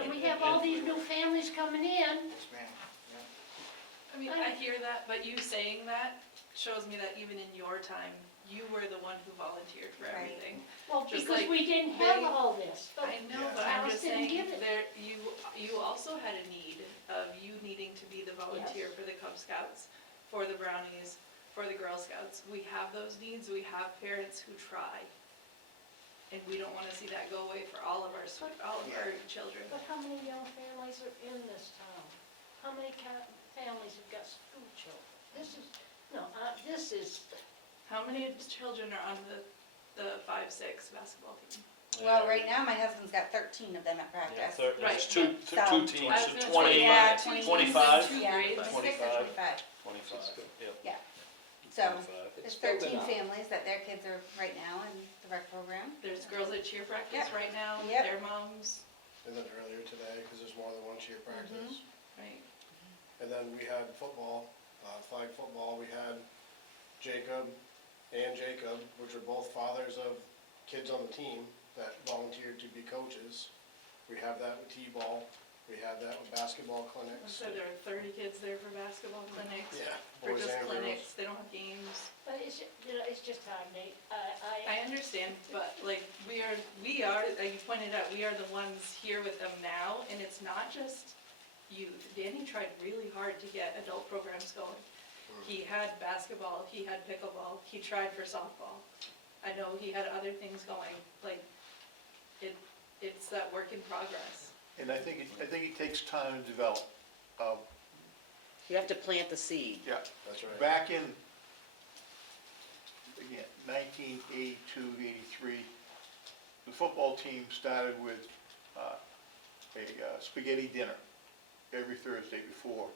And we have all these new families coming in. yes ma'am, yeah. I mean, I hear that, but you saying that shows me that even in your time, you were the one who volunteered for Right. everything. Well, Just because like we didn't have they- all this. But I know, Yeah. but I'm Alice just didn't saying, give it. there, you also had a need of you needing to be the volunteer Yes. for the Cub Scouts, for the Brownies, for the Girl Scouts. We have those needs, we have parents who try. And we don't wanna see that go away for all of our, all of our children. But how many young families are in this town? How many families have got school children? This is, How many children are on the 5-6 basketball team? Well, right now, my husband's got 13 of them at Yeah, practice. there's Right, two so- teams, I was so gonna say, 20, Yeah, 25? Two Yeah, grades. 26 or 25. 25, yep. So, 25. there's building 13 up. families that their kids are right now in the rec program. There's girls at cheer practice Yeah. right now, Yep. their moms, And then earlier today, because there's more than one cheer practice. right? And then we had football, flag football, we had Jacob and Jacob, which are both fathers of kids on the team that volunteered to be coaches. We have that with T-ball, we have that with basketball clinics. So there are 30 kids there for basketball clinics, Yeah, for boys just and girls. clinics, they don't have games. but it's just hard, Nate. I understand, but like, we are, like you pointed out, we are the ones here with them now, and it's not just youth. Danny tried really hard to get adult programs going. He had basketball, he had pickleball, he tried for softball. I know he had other things going, like, it's that work in progress. And I think it takes time to develop. You have to plant the seed. Yeah, That's right. back in, again, 1982, 83, the football team started with a spaghetti dinner every Thursday before,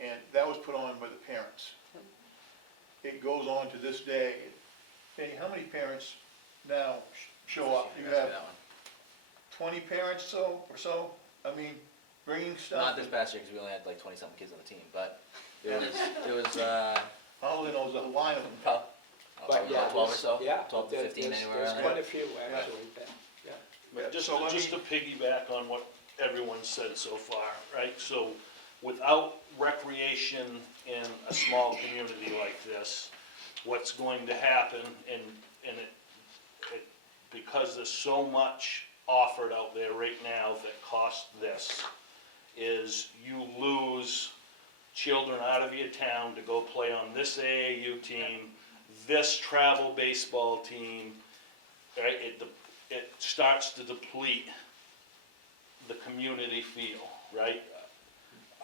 and that was put on by the parents. It goes on to this day. Hey, how many parents now show up? You Ask me have that one. 20 parents or so, I mean, bringing stuff. Not this past year, because we only had like 20-something kids on the team, but it was, All I know is a line of them. about, But yeah, 12 or so? yeah, 12 to there- 15, there's- anywhere around There's there? quite a few, actually, that, yeah. But just, So let just me- to piggyback on what everyone said so far, right? So without recreation in a small community like this, what's going to happen, and because there's so much offered out there right now that costs this, is you lose children out of your town to go play on this AAU team, this travel baseball team, right? It starts to deplete the community feel, right?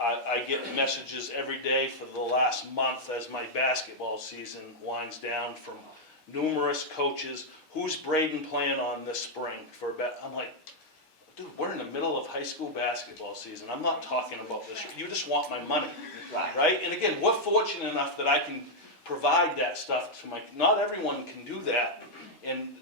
I get messages every day for the last month as my basketball season winds down from numerous coaches. Who's Braden playing on this spring for I'm like, dude, we're in the middle of high school basketball season. I'm not talking about this. You just want my money, right? And again, we're fortunate enough that I can provide that stuff to not everyone can do that. And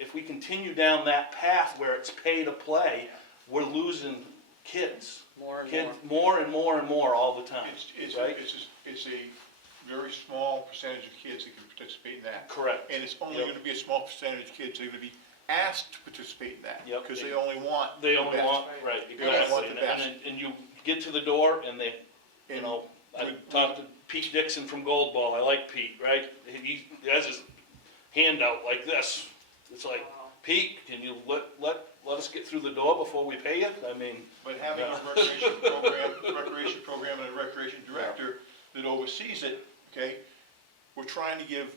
if we continue down that path where it's pay to play, we're losing kids. More and Kids, more. more and more and more all the time, It's right? a very small percentage of kids that can participate in that. Correct. And it's only Yep. gonna be a small percentage of kids that are gonna be asked to participate in that. Yep. Because they only want They the only best. want, right, They only want exactly. the best. And you get to the door and they, you And know, I with- talked to Pete Dixon from Gold Ball. I like Pete, right? He has his hand out like this. It's like, Pete, can you let us get through the door before we pay you? I mean, But having a Yeah. recreation program and a recreation director that oversees it, okay, we're trying to give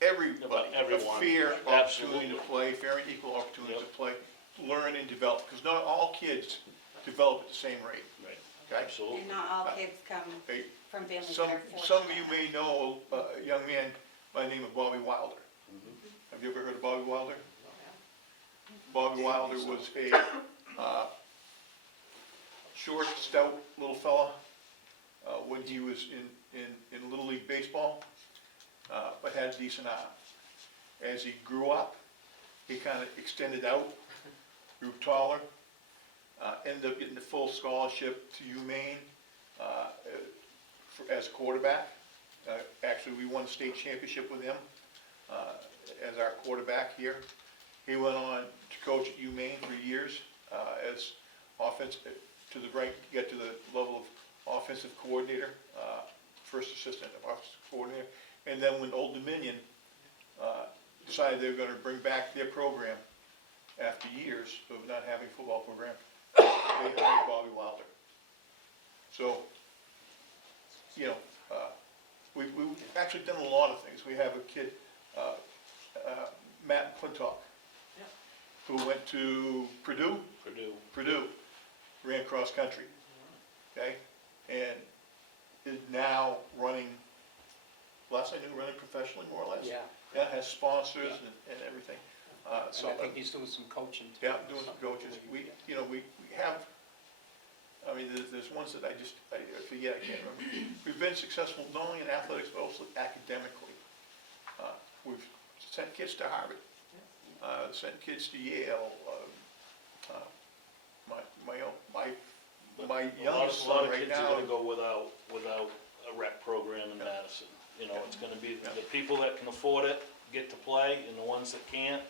everybody a Everyone. fair opportunity Absolutely. to play, fair and equal opportunity to Yep. play, learn and develop, because not all kids develop at the same rate, right, okay? absolutely. And not all kids come Hey, from families that Some, are fortunate. some of you may know a young man by the name of Bobby Wilder. Mm-hmm. Have you ever heard of Bobby Wilder? Bobby Wilder was a short, stout little fella when he was in Little League Baseball, but had a decent arm. As he grew up, he kind of extended out, grew taller, ended up getting a full scholarship to UMaine as a quarterback. Actually, we won a state championship with him as our quarterback here. He went on to coach at UMaine for years as offense to the rank, get to the level of offensive coordinator, first assistant offensive coordinator. And then when Old Dominion decided they were going to bring back their program after years of not having a football program, they hired Bobby Wilder. So, you know, we've actually done a lot of things. We have a kid, Matt Quintock, who went to Purdue, ran cross country, okay, and is now running, last I knew, running professionally, more or less. Yeah. Yeah, has sponsors and everything. So And I think he's doing some coaching too. yeah, doing some coaches. We have, I mean, there's ones that I forget, I can't remember. We've been successful not only in athletics, but also academically. We've sent kids to Harvard, sent kids to Yale. My youngest A lot son of right kids are now, gonna go without a rec program in Madison. You know, it's gonna be the people that can afford it, get to play, and the ones that can't,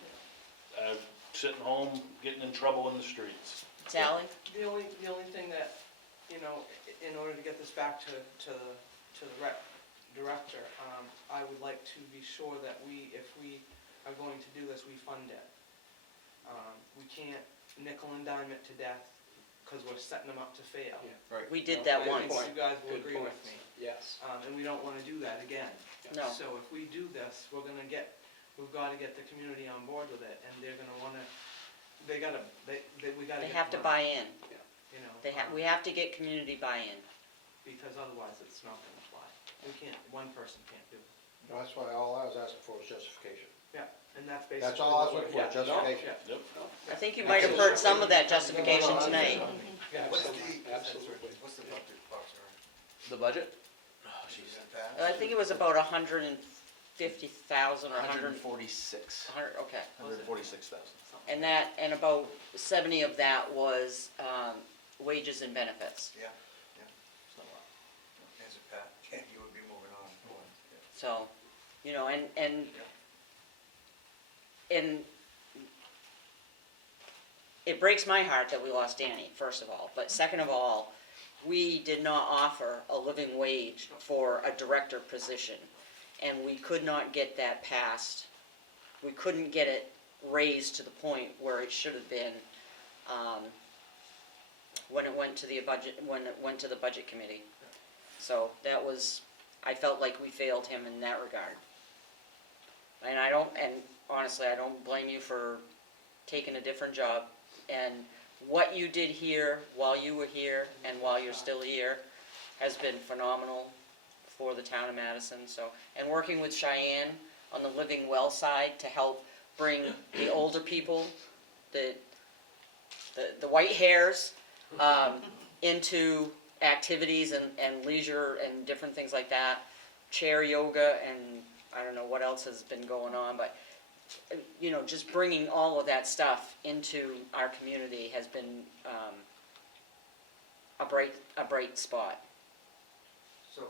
sitting home, getting in trouble in the streets. Sally? The only thing that, you know, in order to get this back to the rec director, I would like to be sure that if we are going to do this, we fund it. We can't nickel and dime it to death, because we're setting them up to fail. right, We did that I once. think you guys will Good agree with point. me. Yes. And we don't wanna do that again. No. So if we do this, we've gotta get the community on board with it, and they're gonna wanna, we gotta They get have to money, buy in. you know. We have to get community buy-in. Because otherwise it's not gonna fly. One person can't do it. That's why all I was asking for was justification. Yeah, and that's basically. That's all I was looking for, Yeah. justification. Yeah. I think you might have heard some of that justification tonight. What's Absolutely. what's the budget, Parks and Rec? The budget? Oh, Is jeez. it passed? I think it was about 150,000 or 146. 100, okay. 146,000. And about 70 of that was wages and benefits. Yeah, is it passed? Yeah, you would be moving on. So, you know, and it breaks my heart that we lost Danny, first of all. But second of all, we did not offer a living wage for a director position. And we could not get that passed. We couldn't get it raised to the point where it should have been when it went to the budget committee. So that was, I felt like we failed him in that regard. And honestly, I don't blame you for taking a different job. And what you did here, while you were here, and while you're still here, has been phenomenal for the town of Madison. So, and working with Cheyenne on the Living Well side to help bring the older people, the white hairs, into activities and leisure and different things like that. Chair yoga, and I don't know what else has been going on, but you know, just bringing all of that stuff into our community has been a bright spot. So,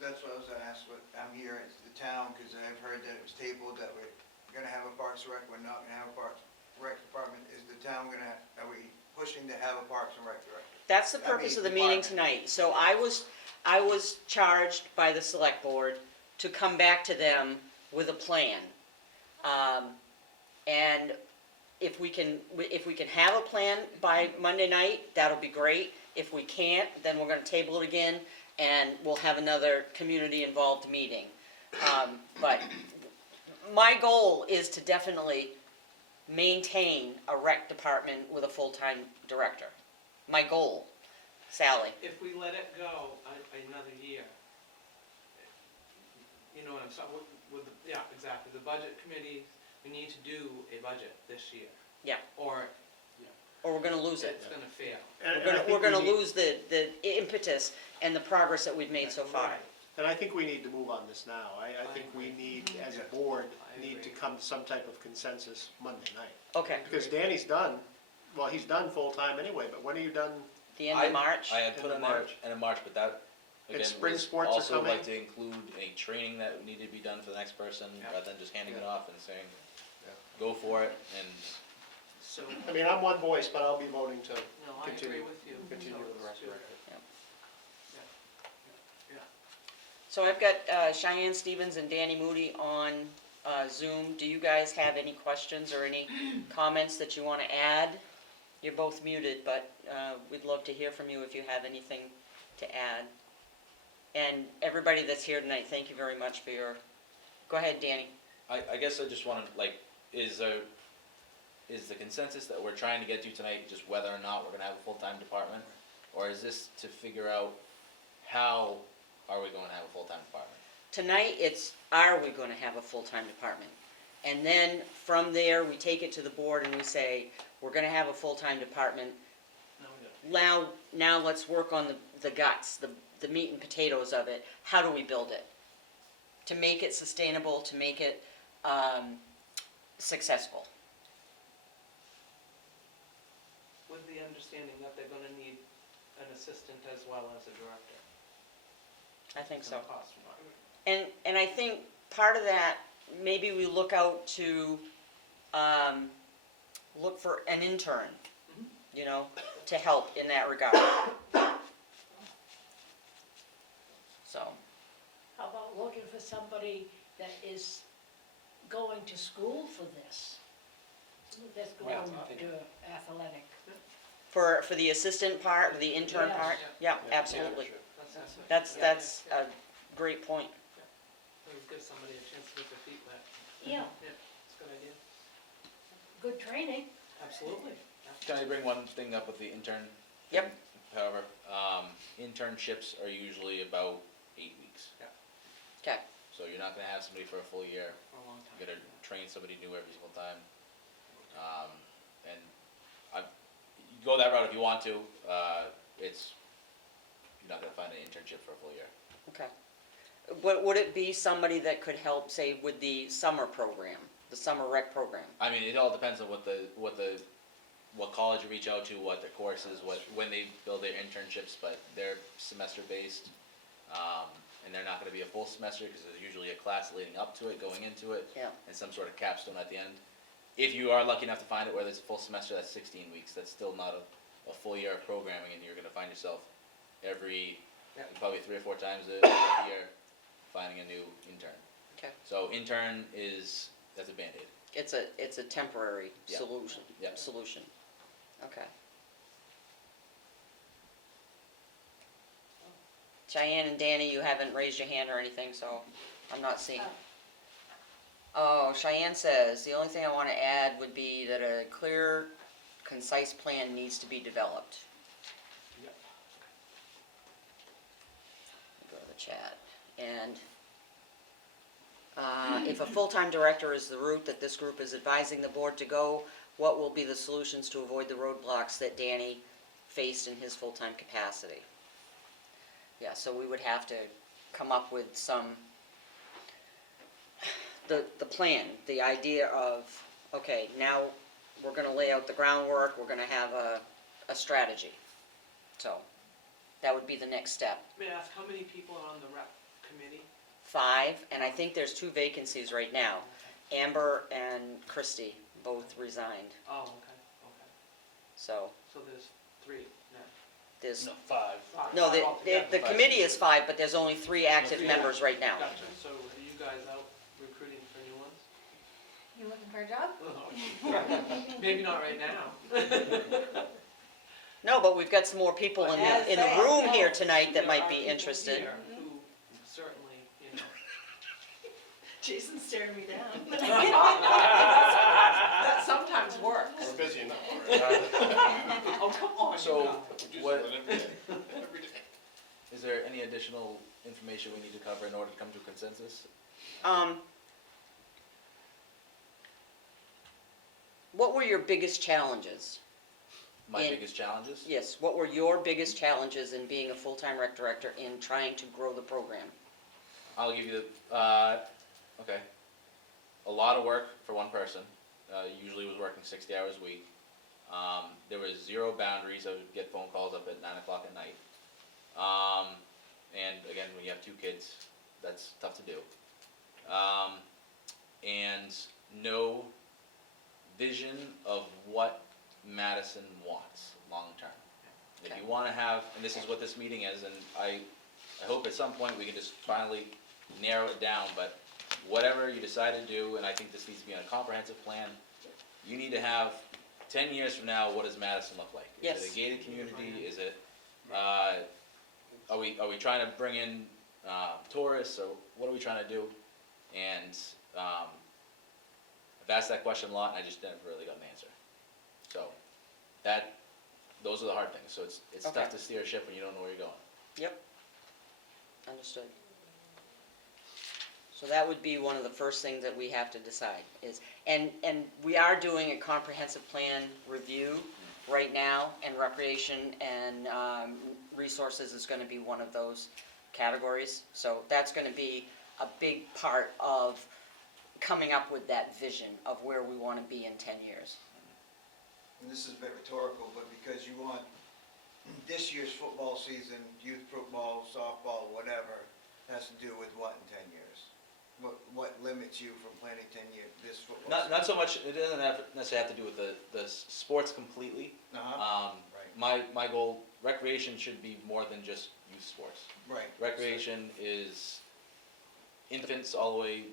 that's what I was gonna ask, what I'm here, it's the town, because I've heard that it was tabled, that we're gonna have a Parks and Rec, we're not gonna have a Parks and Rec department. Is the town are we pushing to have a Parks and Rec director? That's the purpose of the meeting tonight. So I was charged by the select board to come back to them with a plan. And if we can have a plan by Monday night, that'll be great. If we can't, then we're gonna table it again, and we'll have another community-involved meeting. But my goal is to definitely maintain a rec department with a full-time director. My goal. Sally? If we let it go another year, you know what I'm saying, yeah, exactly, the budget committee, we need to do a budget this year. Yeah. or or we're gonna lose it. it's gonna fail. We're gonna lose the impetus and the progress that we've made so far. And I think we need to move on this now. I think we need, as a board, I need to agree. come to some type of consensus Monday night. Okay, Because Danny's done, well, he's done full-time anyway, but when are you done? the end of March? I had End put of on there March. end of March, but that, And again, spring was sports are also coming. like to include a training that needed to be done for the next person, Yeah. rather than just handing it Yeah. off and saying, Yeah. go for it, and So, I mean, I'm one voice, but I'll be voting to no, I agree continue, with you. continue So with the let's do resurrection. So I've got Cheyenne Stevens and Danny Moody on Zoom. Do you guys have any questions or any comments that you want to add? You're both muted, but we'd love to hear from you if you have anything to add. And everybody that's here tonight, thank you very much for your, go ahead, Danny. I guess I just wanna, like, is the consensus that we're trying to get to tonight just whether or not we're gonna have a full-time department? Or is this to figure out how are we going to have a full-time department? Tonight, it's, are we going to have a full-time department? And then from there, we take it to the board and we say, we're going to have a full-time department. No, we don't. Now let's work on the guts, the meat and potatoes of it. How do we build it? To make it sustainable, to make it successful. With the understanding that they're gonna need an assistant as well as a director. I think It's so. gonna cost money. And I think part of that, maybe we look out to, look for an intern, you know, to help in that regard. So, How about looking for somebody that is going to school for this? That's going Well, to athletic. for the assistant part, the intern Yes. part, yeah, absolutely. That's That's a great point. It would give somebody a chance to get their feet wet. Yeah, Yeah, it's a good idea. good training. Absolutely. Can I bring one thing up with the intern? Yep. thing? However, internships are usually about 8 weeks. Okay, So you're not gonna have somebody for a full year. For a long time. You gotta train somebody new every single time. And you go that route if you want to, you're not gonna find an internship for a full year. okay. Would it be somebody that could help, say, with the summer program, the summer rec program? I mean, it all depends on what college you reach out to, what their course is, when they build their internships, but they're semester based. And they're not gonna be a full semester, cause there's usually a class leading up to it, going into it. Yeah. And some sort of capstone at the end. If you are lucky enough to find it where there's a full semester, that's 16 weeks, that's still not a full year of programming, and you're gonna find yourself probably 3 or 4 times a year, finding a new intern. Okay. So intern that's a Band-Aid. It's a temporary Yeah. solution. Yeah. Solution. Okay. Cheyenne and Danny, you haven't raised your hand or anything, so I'm not seeing. Oh, Cheyenne says, the only thing I want to add would be that a clear, concise plan needs to be developed. Yep. Go to the chat. And if a full-time director is the route that this group is advising the board to go, what will be the solutions to avoid the roadblocks that Danny faced in his full-time capacity? Yeah, so we would have to come up with the plan, the idea of, okay, now we're gonna lay out the groundwork, we're gonna have a strategy. So, that would be the next step. May I ask, how many people are on the rep committee? 5, and I think there's 2 vacancies right now. Amber and Christie both resigned, Oh, okay. so So there's 3 now. there's, No, 5. no, Five altogether. the committee is 5, but there's only 3 active Three members right now. Gotcha, so are you guys out recruiting for new ones? You looking for a job? Maybe not right now. No, but we've got some more people in the room here tonight that There might are be people interested. here who certainly, Jason's staring me down. That sometimes works. We're busy enough already. Oh, come on. So, We do what, something every day. Every day. is there any additional information we need to cover in order to come to a consensus? What were your biggest challenges? My And- biggest challenges? Yes, what were your biggest challenges in being a full-time rec director in trying to grow the program? I'll give you okay. A lot of work for one person. Usually was working 60 hours a week. There was zero boundaries. I would get phone calls up at 9 o'clock at night. And again, when you have two kids, that's tough to do. And no vision of what Madison wants long-term. If you want to have, and this is what this meeting is, and I hope at some point we can just finally narrow it down, but whatever you decide to do, and I think this needs to be on a comprehensive plan, you need to have, 10 years from now, what does Madison look like? Is Yes. it a gated community? Is it, are we trying to bring in tourists, or what are we trying to do? And I've asked that question a lot, and I just never really got an answer. So, those are the hard things. So it's Okay. tough to steer a ship when you don't know where you're going. Yep. Understood. So that would be one of the first things that we have to decide is, and we are doing a comprehensive plan review right now, and recreation and resources is gonna be one of those categories. So that's gonna be a big part of coming up with that vision of where we wanna be in 10 years. And this is a bit rhetorical, but because you want this year's football season, youth football, softball, whatever, has to do with what in 10 years? What limits you from planning 10 years, this football season? Not so much. It doesn't necessarily have to do with the sports completely. Uh-huh, right, My goal, recreation should be more than just youth sports. right. Recreation is infants all the way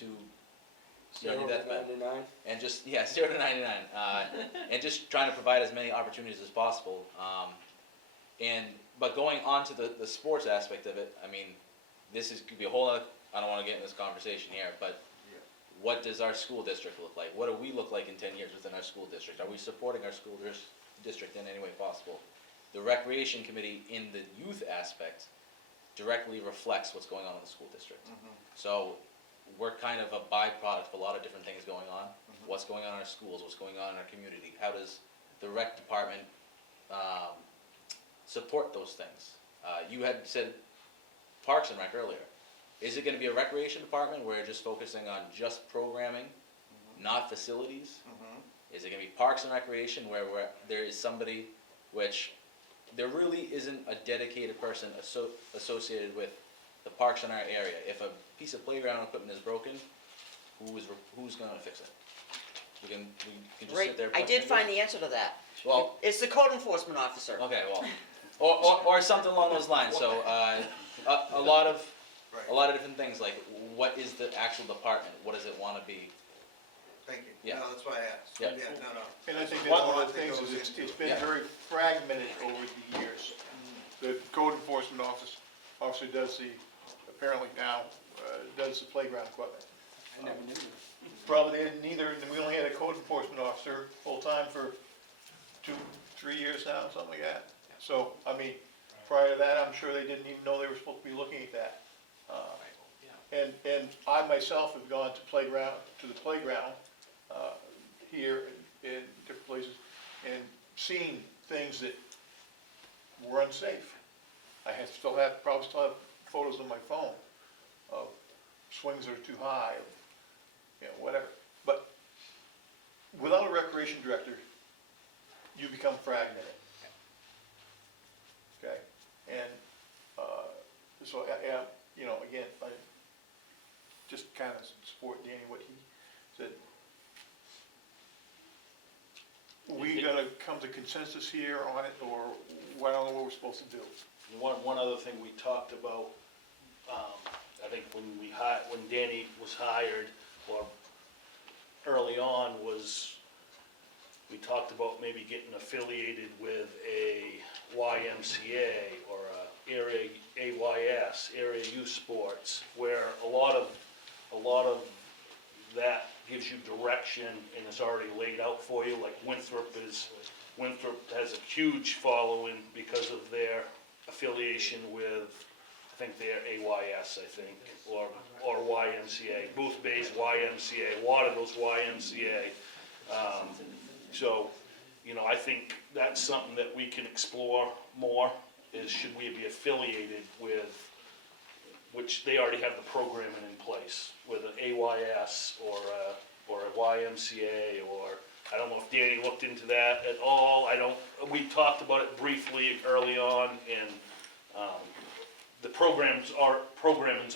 to Zero to deathbed. 99. And just, 0 to 99, and just trying to provide as many opportunities as possible. But going on to the sports aspect of it, I mean, could be a whole other, I don't want to get in this conversation here, but Yeah. what does our school district look like? What do we look like in 10 years within our school district? Are we supporting our school district in any way possible? The recreation committee in the youth aspect directly reflects what's going on in the school district. Mhm. So we're kind of a byproduct of a lot of different things going on. Mhm. What's going on in our schools, what's going on in our community, how does the rec department support those things? You had said Parks and Rec earlier. Is it gonna be a recreation department where you're just focusing on just programming, not facilities? Mhm. Is it gonna be Parks and Recreation where there is somebody, which there really isn't a dedicated person associated with the parks in our area? If a piece of playground equipment is broken, who's gonna fix it? We can just Right, sit there. I point did fingers? find the answer to that. Well, It's the code enforcement officer. okay, well, or something along those lines. So a lot of different things, like what is the actual department? What does it want to be? Thank you. Yeah. No, that's why I asked. Yeah. No. And I think that's One one of the thing things goes is into it's it. been Yeah. very fragmented over the years. The code enforcement officer apparently now, does the playground equipment. I never knew that. Probably didn't either, and we only had a code enforcement officer full-time for 2-3 years now, something like that. So, I mean, prior to that, I'm sure they didn't even know they were supposed to be looking at that. And I myself have gone to the playground, here in different places, and seen things that were unsafe. Probably still have photos on my phone of swings that are too high, whatever. But without a recreation director, you become fragmented. Okay? And, so, again, I just kind of support Danny, what he said. We gonna come to consensus here on it, or I don't know what we're supposed to do? One other thing we talked about, I think when Danny was hired, or early on, was we talked about maybe getting affiliated with a YMCA or a area AYS, area youth sports, where a lot of that gives you direction and it's already laid out for you. Like Winthrop has a huge following because of their affiliation with, I think they're AYS, or YMCA, Booth Bay's YMCA, Waterville's YMCA. So, you know, I think that's something that we can explore more, is should we be affiliated with, which they already have the programming in place, with an AYS or a YMCA, or, I don't know if Danny looked into that at all, we talked about it briefly early on, and, the programming's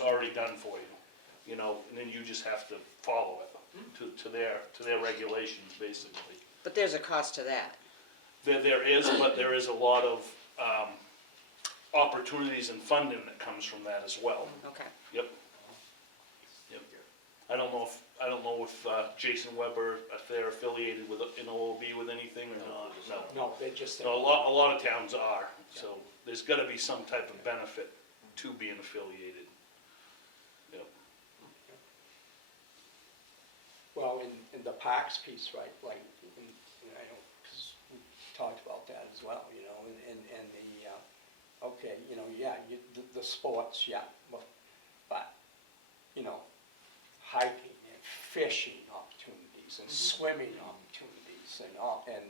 already done for you, you know, and then you just have to follow it to their regulations, basically. But there's a cost to that. There is, but there is a lot of, opportunities and funding that comes from that as well. Okay. Yep. I don't know if Jason Weber, if they're affiliated with an OOB with anything or not, no. No, they just. No, a lot of towns are, so there's gotta be some type of benefit to being affiliated. Yep. Well, in the parks piece, right, like, I know, because we talked about that as well, you know, and the, okay, you know, yeah, the sports, yeah, but, you know, hiking and fishing opportunities and swimming opportunities and all, and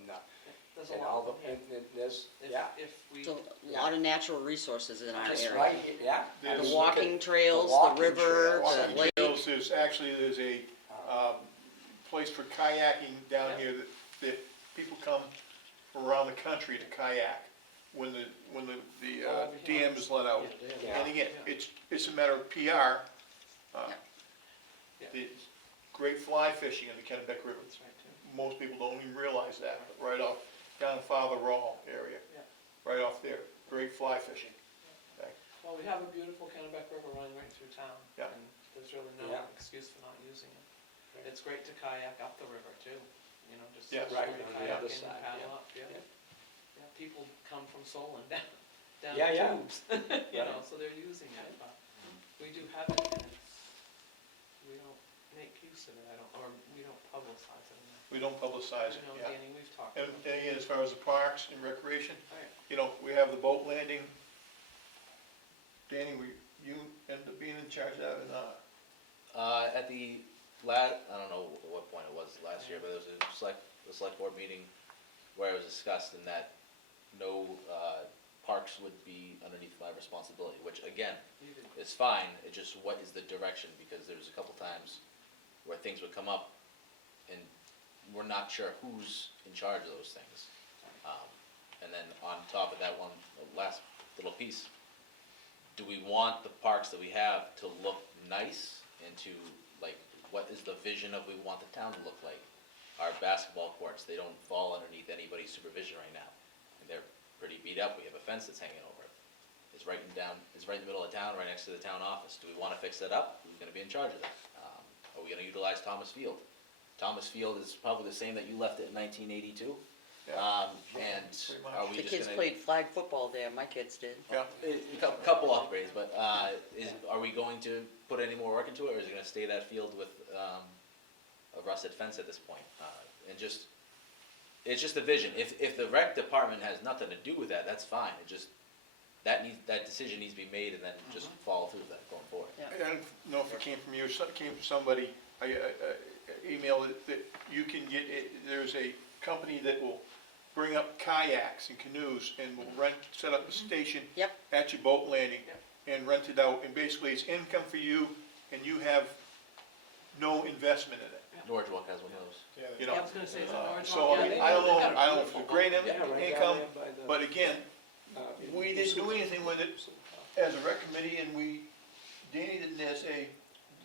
There's a and lot all of the, them, and there's, If- yeah. If we, There's a lot of natural resources in our Just area. right, yeah. The There's- walking trails, the walking river, trails. the Walking lake. trails, there's a, place for kayaking down Yeah. here that people come from around the country to kayak when the dam is let out. Yeah. And again, it's a matter of PR. The great fly fishing in the Kennebec River. that's right too. Most people don't even realize that, but right off, down in Father Rawl area, Yeah. right off there, great fly fishing. Well, we have a beautiful Kennebec River running right through town. Yeah. And there's really no Yeah. excuse for not using it. It's great to kayak up the river too, you know, just Yes. Right, straight on the kayak other and side, paddle yeah. up, yeah. Yeah. Yeah, people come from Solon down Yeah, the yeah. tubes, you know, so they're using it, but we do have it and we don't make use of it, or we don't publicize it enough. We don't publicize it, You know, yeah. Danny, we've talked And about it. again, as far as the parks and recreation, All right. you know, we have the boat landing. Danny, you ended up being in charge of that or not? At the I don't know what point it was last year, but there was a select board meeting where it was discussed and that no, parks would be underneath my responsibility, which again, You did. is fine, it just, what is the direction, because there was a couple times where things would come up and we're not sure who's in charge of those things. And then on top of that one, the last little piece, do we want the parks that we have to look nice and to, like, what is the vision of we want the town to look like? Our basketball courts, they don't fall underneath anybody's supervision right now. And they're pretty beat up, we have a fence that's hanging over it. It's right in the middle of town, right next to the town office. Do we wanna fix that up? Who's gonna be in charge of that? Are we gonna utilize Thomas Field? Thomas Field is probably the same that you left it in 1982. And Pretty much. are we The just kids gonna? played flag football there, my kids did. Yeah. A couple upgrades, but, are we going to put any more work into it, or is it gonna stay that field with, a rusted fence at this point? And just, it's just a vision. If the rec department has nothing to do with that, that's fine. It just, that decision needs to be made and then just follow through with that going forward. Yeah. I don't know if it came from you, or it came from somebody, I emailed it, that you can get, there's a company that will bring up kayaks and canoes and will set up a station Yep. at your boat landing and rent it out, and basically it's income for you, and you have no investment in it, Norwalk has one of those. you Yeah, know? I was gonna say, it's an orange So, one. I mean, Yeah, I don't know, they've got a I don't know if beautiful it's great Yeah, right down income, there by the, but again, we didn't do Yusuf- anything with it as a rec committee, and Danny didn't as a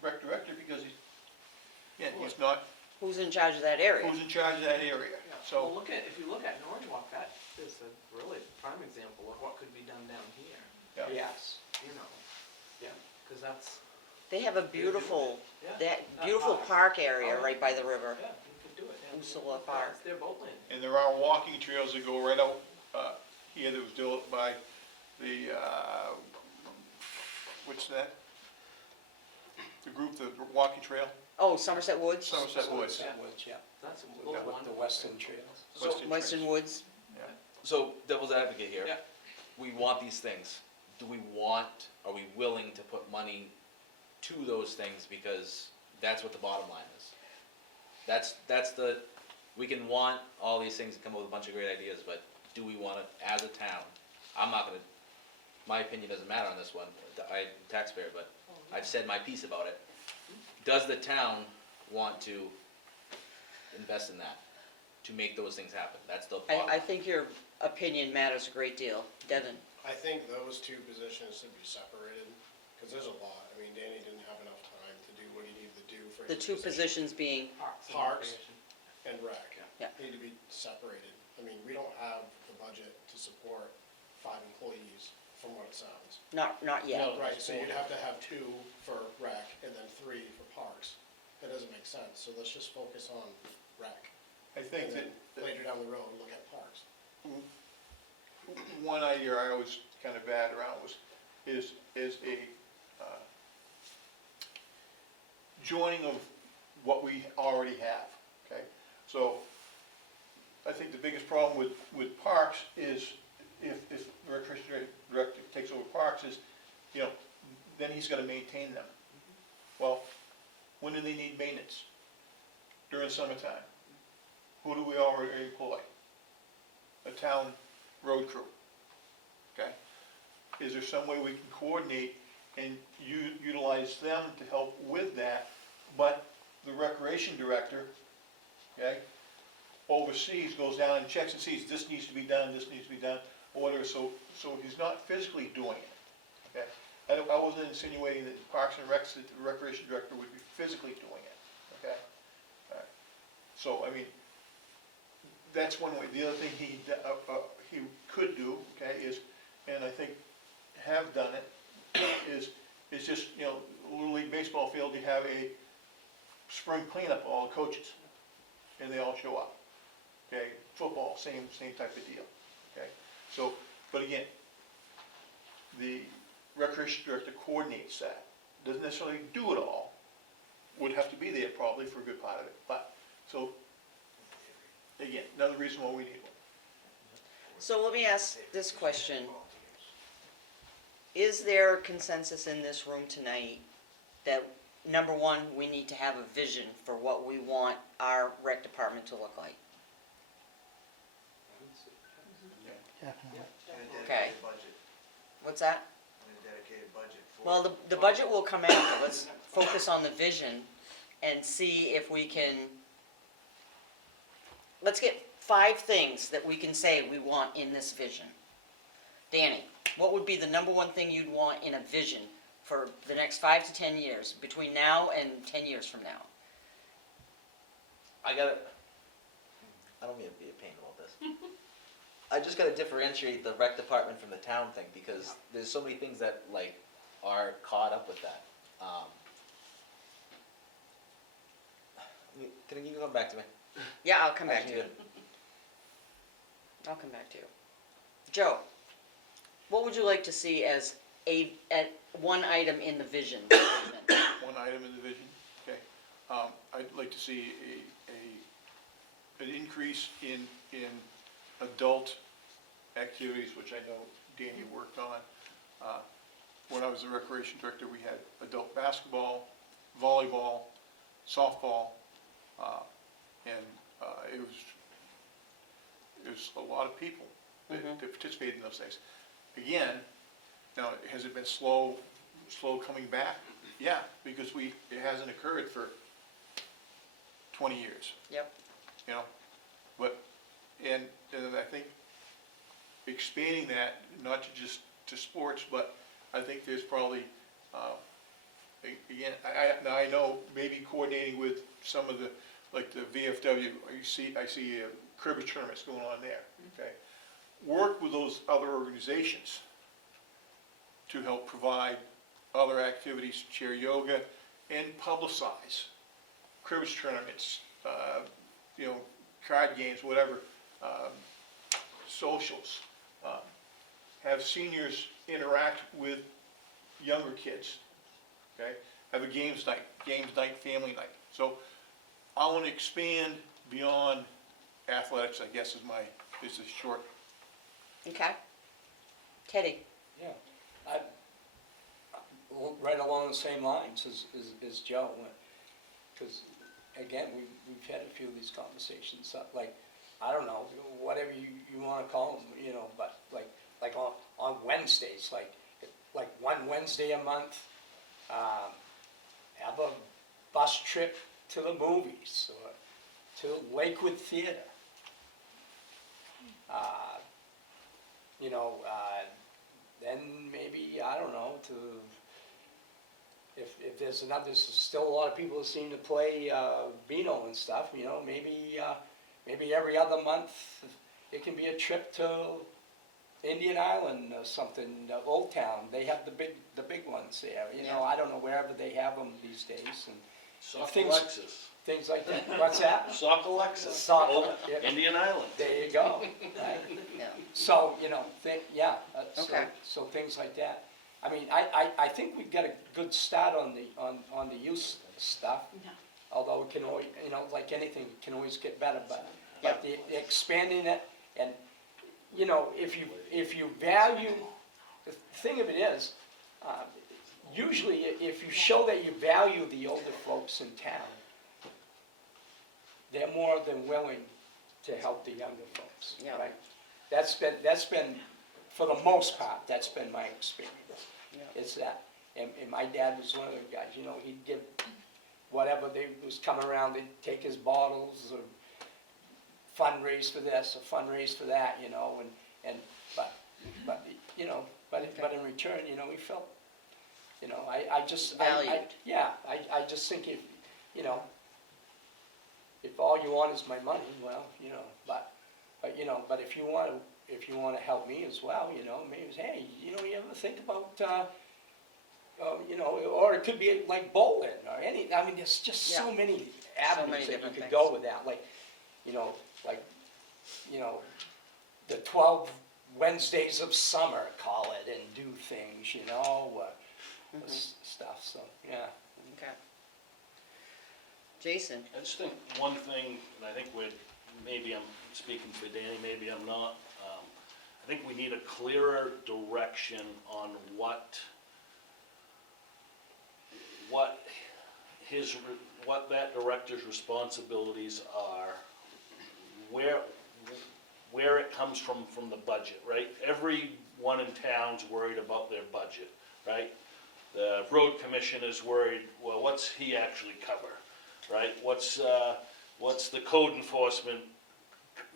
rec director, because he's not, Who's in charge of that area? who's in charge of that area, Yeah. so. Well, if you look at Norwalk, that is a really prime example of what could be done down here, Yes, you know, yeah. cause that's, They have a beautiful, yeah. that beautiful park area right by the river. Yeah, you could do it. Yeah. Usula Yeah, Park. it's their boat landing. And there are walking trails that go right out, here that was built by the, what's that? The group, the walking trail, Oh, Somerset Woods? Somerset Woods. Somerset Woods, yeah. That's Yeah. those are The wonderful. western trails. Western Western Trails. Woods. So, devil's advocate here. Yeah. We want these things. Are we willing to put money to those things, because that's what the bottom line is. That's the we can want all these things and come up with a bunch of great ideas, but do we want it as a town? I'm not gonna, my opinion doesn't matter on this one, I'm a taxpayer, but I've said my piece about it. Does the town want to invest in that, to make those things happen? That's the bottom I line. think your opinion matters a great deal. Devin? I think those two positions should be separated, because there's a lot. I mean, Danny didn't have enough time to do what he needed to do for The his two position. positions being, Parks and rec Yeah. need to be separated. I mean, we don't have the budget to support 5 employees, from what it sounds. not yet. Right, so you'd have to have 2 for rec and then 3 for parks. That doesn't make sense, so let's just focus on rec. I think And that, then later down the road, look at parks. one idea I always kind of bat around is a joining of what we already have, okay? So I think the biggest problem with parks is if the recreation director takes over parks is, you know, then he's gotta maintain them. Well, when do they need maintenance? During summertime. Who do we already employ? A town road crew, okay? Is there some way we can coordinate and utilize them to help with that, but the recreation director, okay, oversees, goes down and checks and sees, this needs to be done, this needs to be done, or whatever, so he's not physically doing it, okay? I wasn't insinuating that Parks and Recs, that the recreation director would be physically doing it, okay? All right. So, I mean, that's one way. The other thing he could do, okay, is, and I think have done it, is just, you know, Little League baseball field, you have a spring cleanup of all the coaches, and they all show up. Okay, football, same type of deal, okay? So, but again, the recreation director coordinates that, doesn't necessarily do it all, would have to be there probably for a good part of it, but, so, again, another reason why we need one. So let me ask this question. Is there consensus in this room tonight that, number one, we need to have a vision for what we want our rec department to look like? And a Okay. dedicated budget, What's that? and a dedicated budget for. Well, the budget will come after. Let's focus on the vision and see if we can, let's get 5 things that we can say we want in this vision. Danny, what would be the number one thing you'd want in a vision for the next 5 to 10 years, between now and 10 years from now? I don't mean to be a pain about this. I just gotta differentiate the rec department from the town thing, because there's so many things that, like, are caught up with that. Can you come back to me? Yeah, I'll come back to Actually, you. I'll come back to you. Joe, what would you like to see as one item in the vision? One item in the vision, okay. I'd like to see an increase in adult activities, which I know Danny worked on. When I was the recreation director, we had adult basketball, volleyball, softball, and it was a lot of people that participated in those things. Again, now, has it been slow coming back? Yeah, because it hasn't occurred for 20 years, Yep. you know? But, and I think expanding that, not just to sports, but I think there's probably, again, I know maybe coordinating with some of the, like the VFW, I see cribbage tournaments going on there, okay? Work with those other organizations to help provide other activities, chair yoga, and publicize cribbage tournaments, you know, card games, whatever, socials. Have seniors interact with younger kids, okay? Have a games night, family night. So I want to expand beyond athletics, I guess is a short. Okay. Teddy? Yeah, right along the same lines as Joe, because again, we've had a few of these conversations, like, I don't know, whatever you wanna call them, you know, but like on Wednesdays, like one Wednesday a month, have a bus trip to the movies, or to Lakewood Theater. You know, then maybe, I don't know, if there's still a lot of people that seem to play Beano and stuff, you know, maybe every other month, it can be a trip to Indian Island or something, Old Town. They have the big ones there, you know, I don't know, wherever they have them these days, and Sock things- Alexis. things like that. What's that? Sock Alexis. Sock, Old yeah. Indian Island. There you go. Right. Yeah. So, you know, Okay. so things like that. I mean, I think we've got a good start on the use stuff. No. Although it can always, you know, like anything, it can always get better, but the expanding it, and, you know, if you value, the thing of it is, usually if you show that you value the older folks in town, they're more than willing to help the younger folks, Yeah. right? That's been, for the most part, that's been my experience. Yeah. Is that, and my dad was one of the guys, you know, he'd give whatever they was coming around, they'd take his bottles or fundraise for this or fundraise for that, you know, but you know, but in return, you know, he felt, you know, I just, Valued. I just think if, you know, if all you want is my money, well, you know, but you know, but if you want to help me as well, you know, maybe, hey, you know, you ever think about, you know, or it could be like bowling or any, I mean, there's just so many avenues that you different could things. go with that, like, you know, the 12 Wednesdays of summer, call it, and do things, you know, stuff, so, yeah. Okay. Jason? I just think one thing, and I think maybe I'm speaking for Danny, maybe I'm not, I think we need a clearer direction on what that director's responsibilities are, where it comes from the budget, right? Everyone in town's worried about their budget, right? The road commission is worried, well, what's he actually cover, right? What's the code enforcement,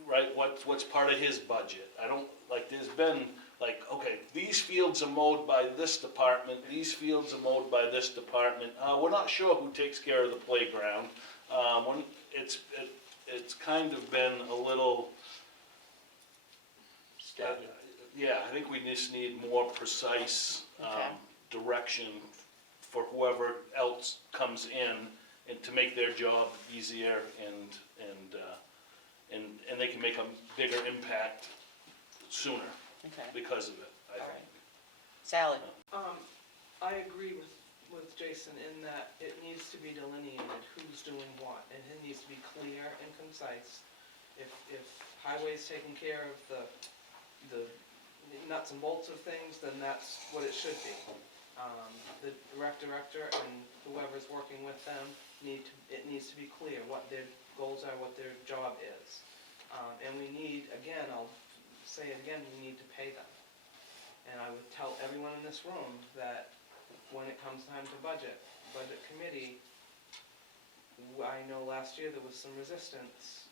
right? What's part of his budget? I don't, like, there's been, like, okay, these fields are mowed by this department, these fields are mowed by this department. We're not sure who takes care of the playground. It's kind of been a little, yeah, I think we just need more precise direction for whoever else comes in, and to make their job easier, and they can make a bigger impact sooner because of it, I All think. right. Sally? I agree with Jason in that it needs to be delineated who's doing what, and it needs to be clear and concise. If highway's taking care of the nuts and bolts of things, then that's what it should be. The rec director and whoever's working with them it needs to be clear what their goals are, what their job is. And we need, again, I'll say it again, we need to pay them. And I would tell everyone in this room that when it comes time to budget committee, I know last year there was some resistance.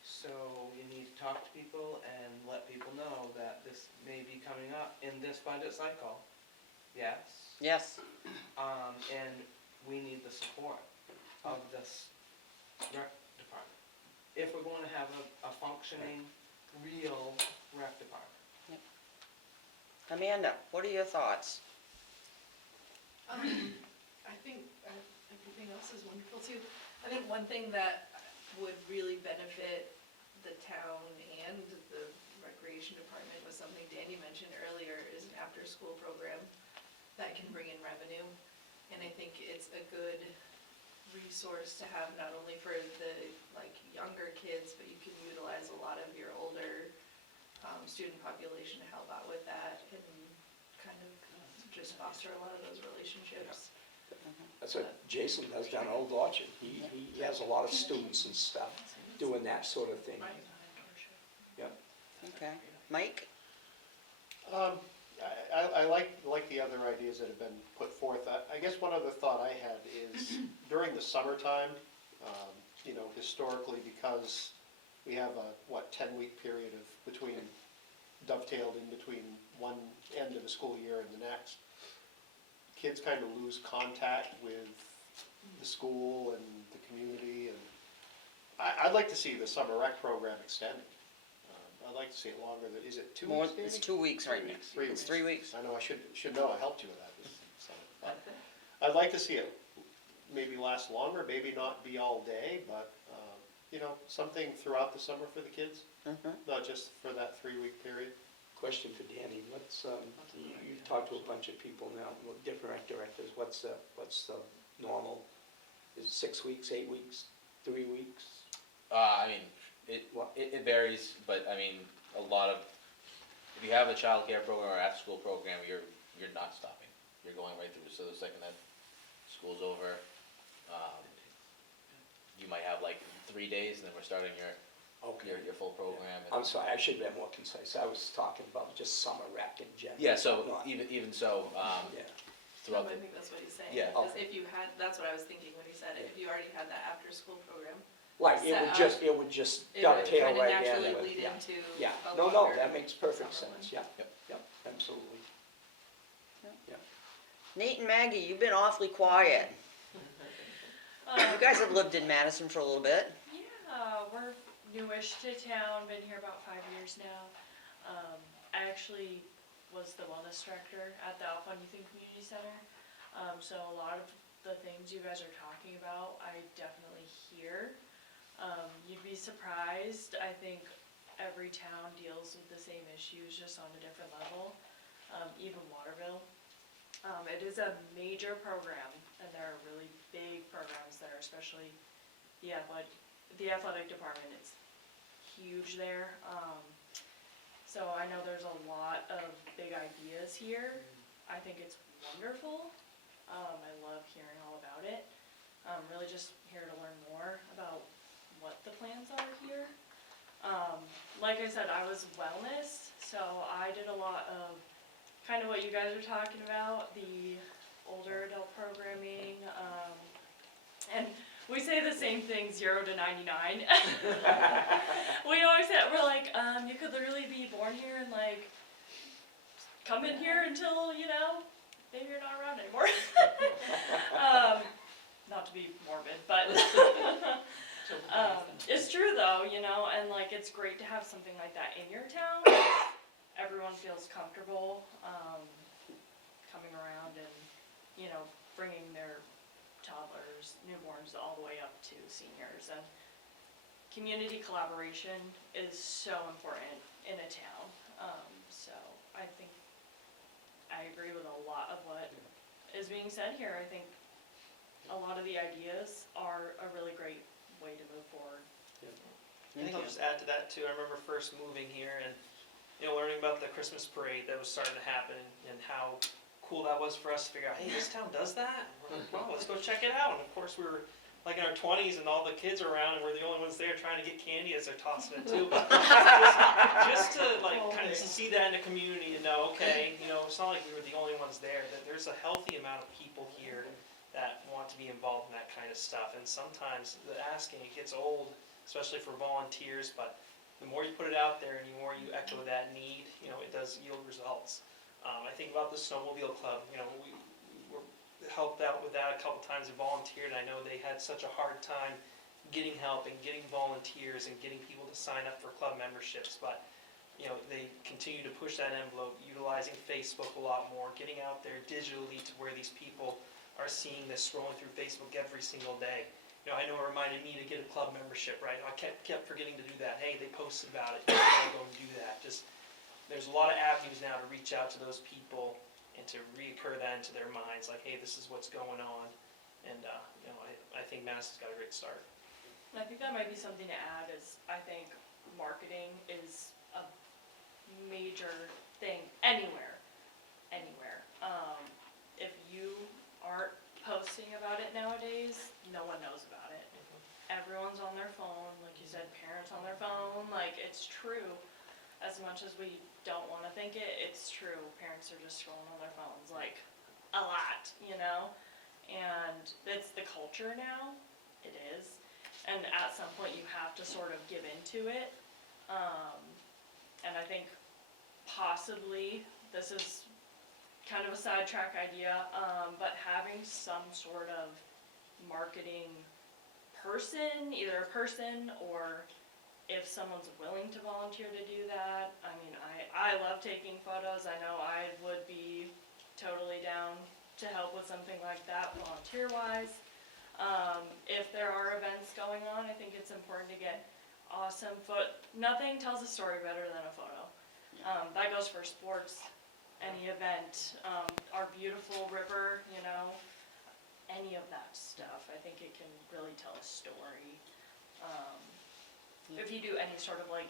So you need to talk to people and let people know that this may be coming up in this budget cycle. Yes? Yes. And we need the support of this rec department. If we're going to have a functioning, real rec department. Amanda, what are your thoughts? I think everything else is wonderful too. I think one thing that would really benefit the town and the recreation department was something Danny mentioned earlier, is an after-school program that can bring in revenue. And I think it's a good resource to have not only for the younger kids, but you can utilize a lot of your older student population to help out with that and kind of just foster a lot of those relationships. That's what Jason does down at Old Orchard. He has a lot of students and stuff doing that sort of thing. Okay. Mike? I like the other ideas that have been put forth. I guess one other thought I had is during the summertime, historically, because we have a, 10-week period of dovetailed in between one end of the school year and the next, kids kind of lose contact with the school and the community, and I'd like to see the summer rec program extended. I'd like to see it longer. Is it 2 weeks? It's 2 weeks right now. 3 It's weeks. 3 weeks. I know I should know. I helped you with that this summer. But I'd like to see it maybe last longer, maybe not be all day, but something throughout the summer for the kids, not just for that 3-week period. Question for Danny, you talked to a bunch of people now, different rec directors, what's the normal? Is it 6 weeks, 8 weeks, 3 weeks? I mean, it varies, but I mean, if you have a child care program or after-school program, you're not stopping. You're going right through, so the second that school's over, you might have like 3 days, and then we're starting your full program. I'm sorry, I should have been more concise. I was talking about just summer rec in general. Yeah, so even so, Yeah. throughout I the, think that's what he's saying. Yeah. Because if you had, that's what I was thinking when he said it, if you already had that after-school program, Right, it would just it would dovetail kind of right in. naturally with- lead yeah. into Yeah, a no, longer that makes perfect summer sense, one. yep, absolutely. Nate and Maggie, you've been awfully quiet. You guys have lived in Madison for a little bit. Yeah, we're newish to town, been here about 5 years now. I actually was the wellness director at the Alpha Youth and Community Center. So a lot of the things you guys are talking about, I definitely hear. You'd be surprised, I think every town deals with the same issues, just on a different level, even Waterville. It is a major program, and there are really big programs there, especially the athletic department is huge there. So I know there's a lot of big ideas here. I think it's wonderful. I love hearing all about it. I'm really just here to learn more about what the plans are here. Like I said, I was wellness, so I did a lot of kind of what you guys are talking about, the older adult programming, and we say the same thing, 0 to 99. We always say, we're like, you could literally be born here and like, come in here until, maybe you're not around anymore. Not to be morbid, but it's true though, and like, it's great to have something like that in your town. Everyone feels comfortable, coming around and, bringing their toddlers, newborns, all the way up to seniors. And community collaboration is so important in a town. So I think I agree with a lot of what is being said here. I think a lot of the ideas are a really great way to move forward. I think I'll just add to that too. I remember first moving here and learning about the Christmas parade that was starting to happen and how cool that was for us to figure out, hey, this town does that? We're like, well, let's go check it out. And of course we were like in our 20s and all the kids are around and we're the only ones there trying to get candy as they're tossing it too. But just to like kind of see that in the community and know, okay, it's not like we were the only ones there, that there's a healthy amount of people here that want to be involved in that kind of stuff. And sometimes the asking, it gets old, especially for volunteers, but the more you put it out there and the more you echo that need, it does yield results. I think about the Snowmobile Club, we were helped out with that a couple times and volunteered. I know they had such a hard time getting help and getting volunteers and getting people to sign up for club memberships, but they continue to push that envelope, utilizing Facebook a lot more, getting out there digitally to where these people are seeing this, scrolling through Facebook every single day. I know it reminded me to get a club membership, right? I kept forgetting to do that. Hey, they posted about it. You gotta go and do that. There's a lot of avenues now to reach out to those people and to reoccur that into their minds. Like, hey, this is what's going on. And, I think Madison's got a great start. And I think that might be something to add is, I think marketing is a major thing anywhere. If you aren't posting as much as we don't wanna think it, it's true, parents are just scrolling on their phones, like, a lot, you know? And it's the culture now, it is, and at some point you have to sort of give into it. And I think possibly, this is kind of a sidetrack idea, but having some sort of marketing person, either a person or if someone's willing to volunteer to do that. I mean, I love taking photos. I know I would be totally down to help with something like that volunteer-wise. If there are events going on, I think it's important to get awesome nothing tells a story better than a photo. That goes for sports, any event, our beautiful river, you know, any of that stuff. I think it can really tell a story. If you do any sort of like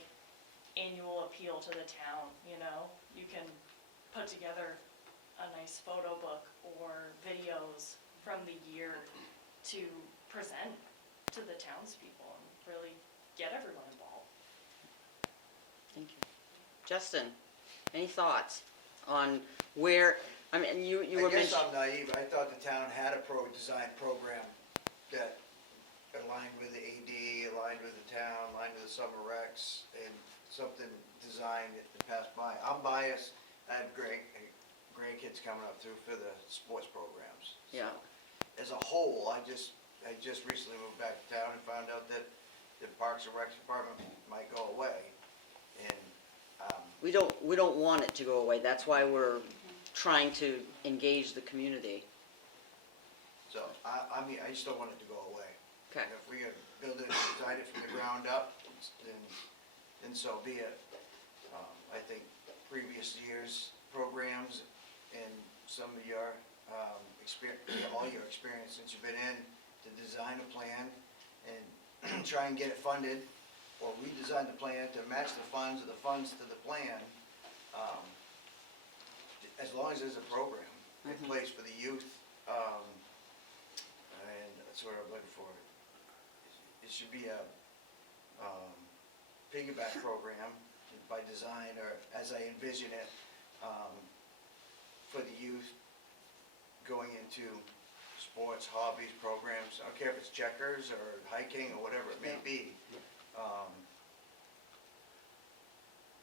annual appeal to the town, you know, you can put together a nice photo book or videos from the year to present to the townspeople and really get everyone involved. Thank you. Justin, any thoughts on where, I mean, you were I guess mentioning. I'm naive, I thought the town had a design program that aligned with the AD, aligned with the town, aligned with the summer recs, and something designed to pass by. I'm biased, I have grandkids coming up through for the sports programs. Yeah. As a whole, I just recently moved back to town and found out that the Parks and Rec department might go away. And, We don't want it to go away, that's why we're trying to engage the community. so, I mean, I just don't want it to go away. Okay. And if we could build it, design it from the ground up, then so be it. I think previous years' programs and some of your, all your experience since you've been in, to design a plan and try and get it funded, or redesign the plan to match the funds or the funds to the plan, as long as there's a program in place for the youth, and that's what I'm looking for. It should be a piggyback program by design, or as I envision it, for the youth going into sports, hobbies, programs. I don't care if it's checkers or hiking or whatever it may be.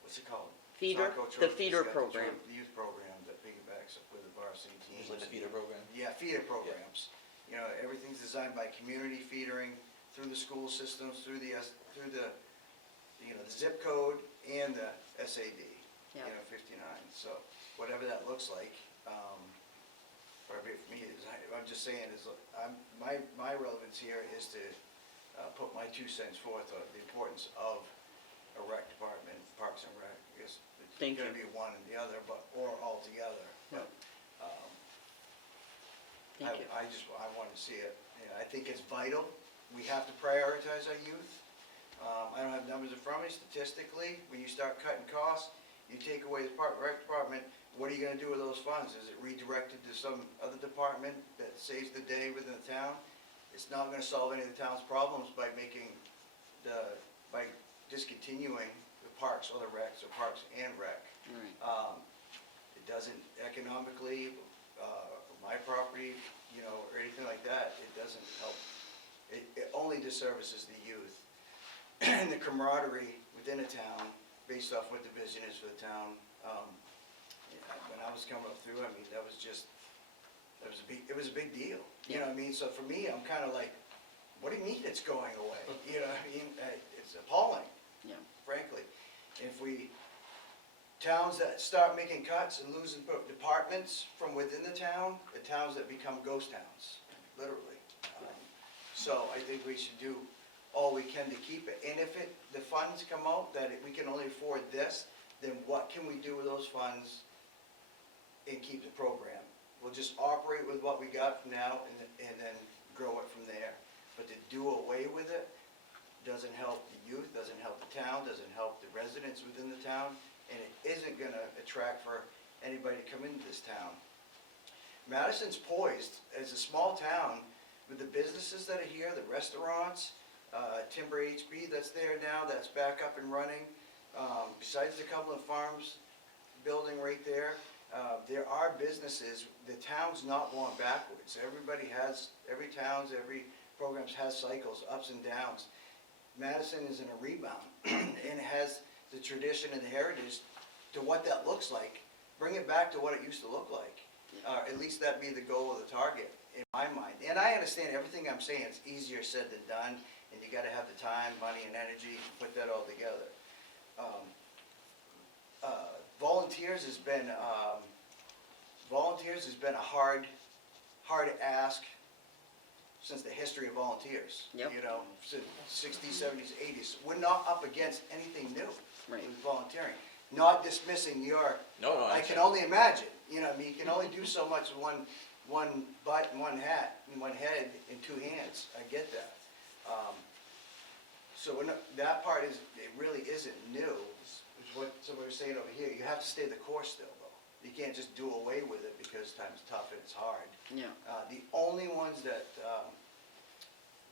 What's it called? Feeder, Taco the Trophy's feeder got program. The youth program that piggybacks up with the varsity teams. Usually the feeder program. Yeah, feeder programs. You know, everything's designed by community feedering through the school systems, through the you know, the zip code and the SAD, you Yeah. know, 59. So whatever that looks like, or for me, I'm just saying, my relevance here is to put my 2 cents forth on the importance of a rec department, Parks and Rec. I guess it's Thank gonna you. be one and the other, or all together. Yeah. But Thank you. I want to see it. You know, I think it's vital. We have to prioritize our youth. I don't have numbers in front of me. Statistically, when you start cutting costs, you take away the rec department, what are you gonna do with those funds? Is it redirected to some other department that saves the day within the town? It's not gonna solve any of the town's problems by by discontinuing the parks or the recs, or parks and rec. Right. It doesn't economically, my property, you know, or anything like that, it doesn't help. It only disservices the youth and the camaraderie within a town, based off what the vision is for the town. When I was coming up through, I mean, it was a big deal. You know what I mean? So for me, I'm kind of like, what do you mean it's going away? You know what I mean? It's appalling. Yeah. Frankly. If towns that start making cuts and losing departments from within the town, the towns that become ghost towns, literally. So I think we should do all we can to keep it. And if the funds come out that we can only afford this, then what can we do with those funds and keep the program? We'll just operate with what we got for now and then grow it from there. But to do away with it doesn't help the youth, doesn't help the town, doesn't help the residents within the town, and it isn't gonna attract for anybody to come into this town. Madison's poised as a small town with the businesses that are here, the restaurants, Timber HB that's there now, that's back up and running. besides the couple of farms building right there, there are businesses, the town's not going backwards. Everybody has, every town's, every programs has cycles, ups and downs. Madison is in a rebound and has the tradition and the heritage to what that looks like. Bring it back to what it used to look like. At least that'd be the goal of the target, in my mind. And I understand everything I'm saying, it's easier said than done, and you gotta have the time, money, and energy to put that all together. Volunteers has been a hard ask since the history of volunteers. Yep. You know, since 60s, 70s, 80s. We're not up against anything new Right. with volunteering. Not dismissing your, No, I can only imagine, you know, I mean, you can only do so much with one butt and one hat, and one head and two hands. I get that. So we're not, that part is, it really isn't new, is what somebody was saying over here. You have to stay the course still, though. You can't just do away with it because time's tough and it's hard. Yeah. The only ones that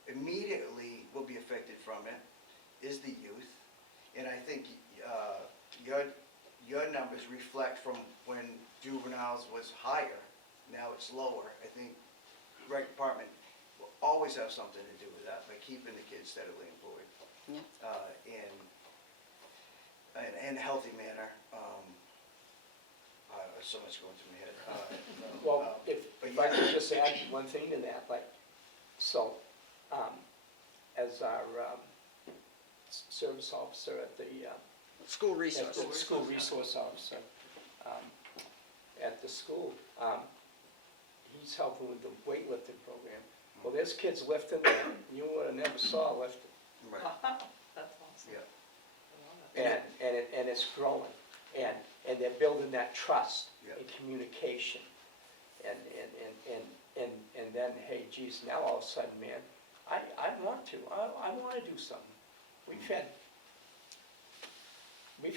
immediately will be affected from it is the youth. And I think your numbers reflect from when juveniles was higher, now it's lower. I think rec department will always have something to do with that by keeping the kids steadily employed. Yeah. In a healthy manner. So much going through my head. Well, but if I could just add one thing to that, like, so, as our service officer at the School resource. At the school resource officer at the school, he's helping with the weightlifting program. Well, there's kids lifting that you would have never saw lifting. Right. That's awesome. Yeah. And it's growing, and they're building that trust Yeah. and communication. And then, hey, geez, now all of a sudden, man, I want to do something. We've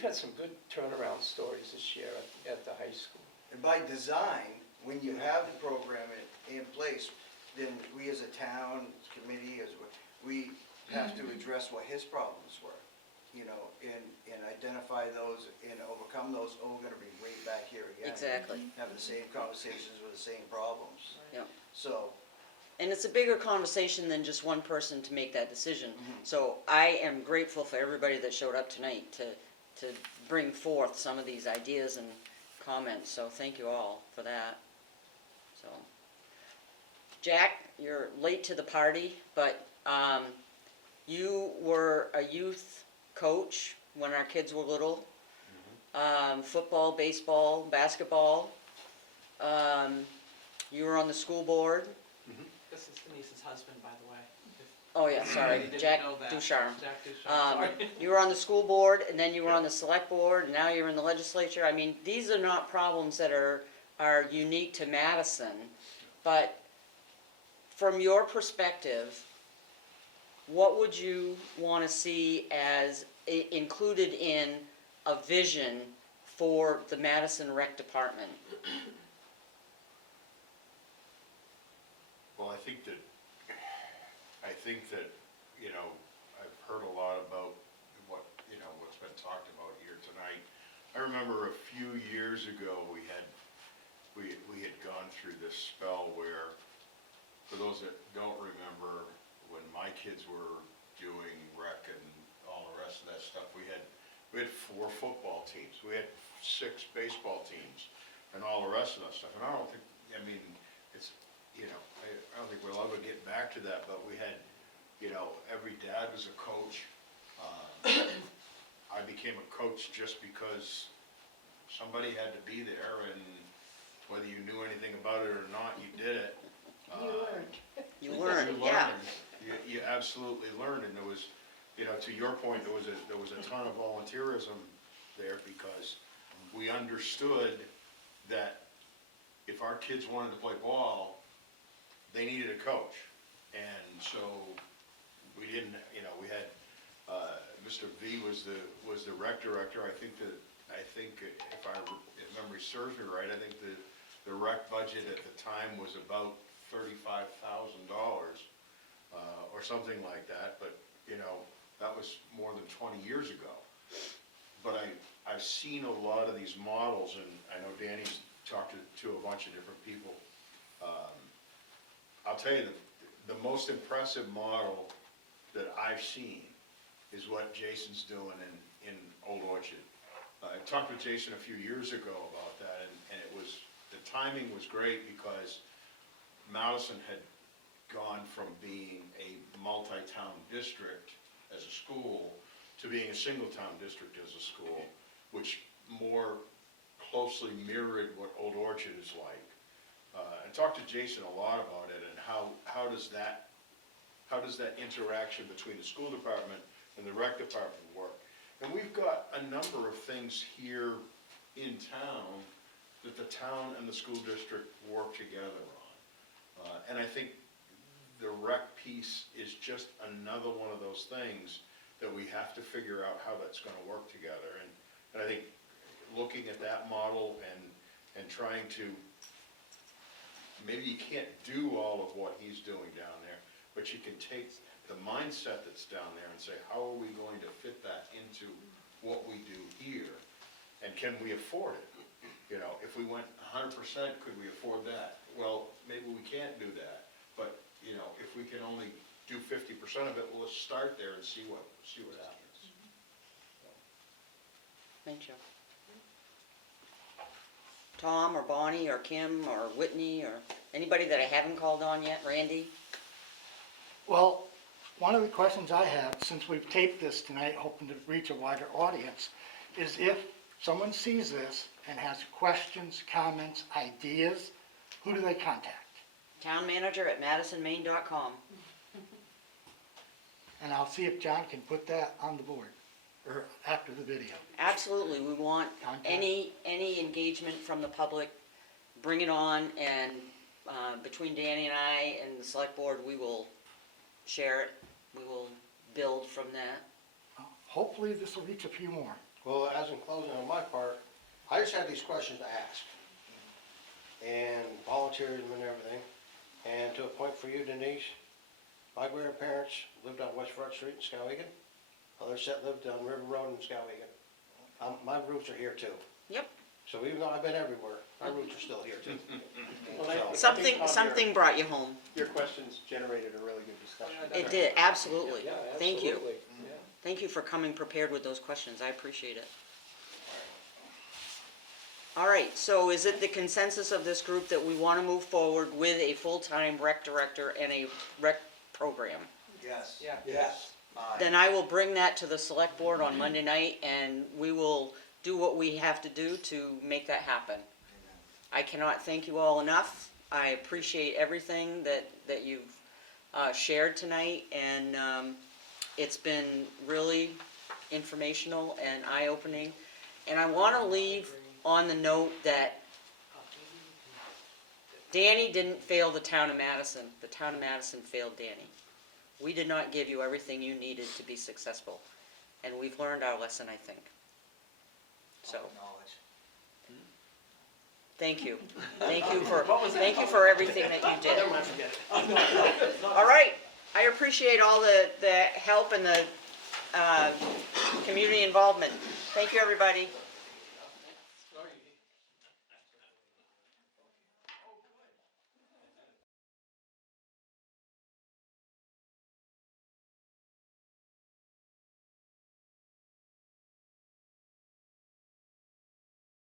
had some good turnaround stories this year at the high school. And by design, when you have the program in place, then we as a town, committee, we have to address what his problems were, you know, and identify those and overcome those, or we're gonna be right back here again. Exactly. Having the same conversations with the same problems. Yeah. So, And it's a bigger conversation than just one person to make that decision. Mhm. So I am grateful for everybody that showed up tonight to bring forth some of these ideas and comments, so thank you all for that. So, Jack, you're late to the party, but you were a youth coach when our kids were little. Football, baseball, basketball. You were on the school board. This is Denise's husband, by the way. Oh, yeah, sorry, Didn't Jack know that. Ducharme. Jack Ducharme, sorry. You were on the school board, and then you were on the select board, and now you're in the legislature. I mean, these are not problems that are unique to Madison, but from your perspective, what would you want to see as included in a vision for the Madison Rec Department? Well, I think that, you know, I've heard a lot about what's been talked about here tonight. I remember a few years ago, we had gone through this spell where, for those that don't remember, when my kids were doing rec and all the rest of that stuff, we had 4 football teams, we had 6 baseball teams, and all the rest of that stuff. And I don't think, I don't think we'll ever get back to that, but we had, every dad was a coach. I became a coach just because somebody had to be there, and whether you knew anything about it or not, you did it. You learned, yeah. You absolutely learned, and there was, to your point, there was a ton of volunteerism there because we understood that if our kids wanted to play ball, they needed a coach. And so we didn't, we had, Mr. V was the rec director. I think if memory serves me right, I think the rec budget at the time was about $35,000 or something like that. But, that was more than 20 years ago. but I've seen a lot of these models, and I know Danny's talked to a bunch of different people. I'll tell you, the most impressive model that I've seen is what Jason's doing in Old Orchard. I talked with Jason a few years ago about that, and it was, the timing was great because Madison had gone from being a multi-town district as a school to being a single-town district as a school, which more closely mirrored what Old Orchard is like. I talked to Jason a lot about it and how does that interaction between the school department and the rec department work. And we've got a number of things here in town that the town and the school district work together on. And I think the rec piece is just another one of those things that we have to figure out how that's gonna work together. And I think looking at that model and trying to, maybe you can't do all of what he's doing down there, but you can take the mindset that's down there and say, how are we going to fit that into what we do here? And can we afford it? You know, if we went 100%, could we afford that? Well, maybe we can't do that, but, you know, if we can only do 50% of it, well, let's start there and see what happens. Thank you. Tom or Bonnie or Kim or Whitney or anybody that I haven't called on yet, Randy? Well, one of the questions I have, since we've taped this tonight, hoping to reach a wider audience, is if someone sees this and has questions, comments, ideas, who do they contact? Townmanager@madisonmaine.com. And I'll see if John can put that on the board, or after the video. Absolutely, we want Contact. any engagement from the public, bring it on, and between Danny and I and the select board, we will share it, we will build from that. Hopefully this will reach a few more. Well, as in closing on my part, I just had these questions to ask. And volunteerism and everything. And to a point for you, Denise, my grandparents lived on West Front Street in Skowhegan. Others that lived on River Road in Skowhegan. My roots are here too. Yep. So even though I've been everywhere, my roots are still here too. Well, I So- think on Something brought you home. Your questions generated a really good discussion. It did, absolutely. Yeah, Thank you. absolutely, yeah. Thank you for coming prepared with those questions, I appreciate it. All right, so is it the consensus of this group that we want to move forward with a full-time rec director and a rec program? Yes. Yes. Then I will bring that to the select board on Monday night, and we will do what we have to do to make that happen. I cannot thank you all enough. I appreciate everything that you've shared tonight, and it's been really informational and eye-opening. And I want to leave on the note that Danny didn't fail the town of Madison. The town of Madison failed Danny. We did not give you everything you needed to be successful, and we've learned our lesson, I think. So, thank you. Thank you for everything that you did. Never mind, forget it. All right, I appreciate all the help and the community involvement. Thank you, everybody.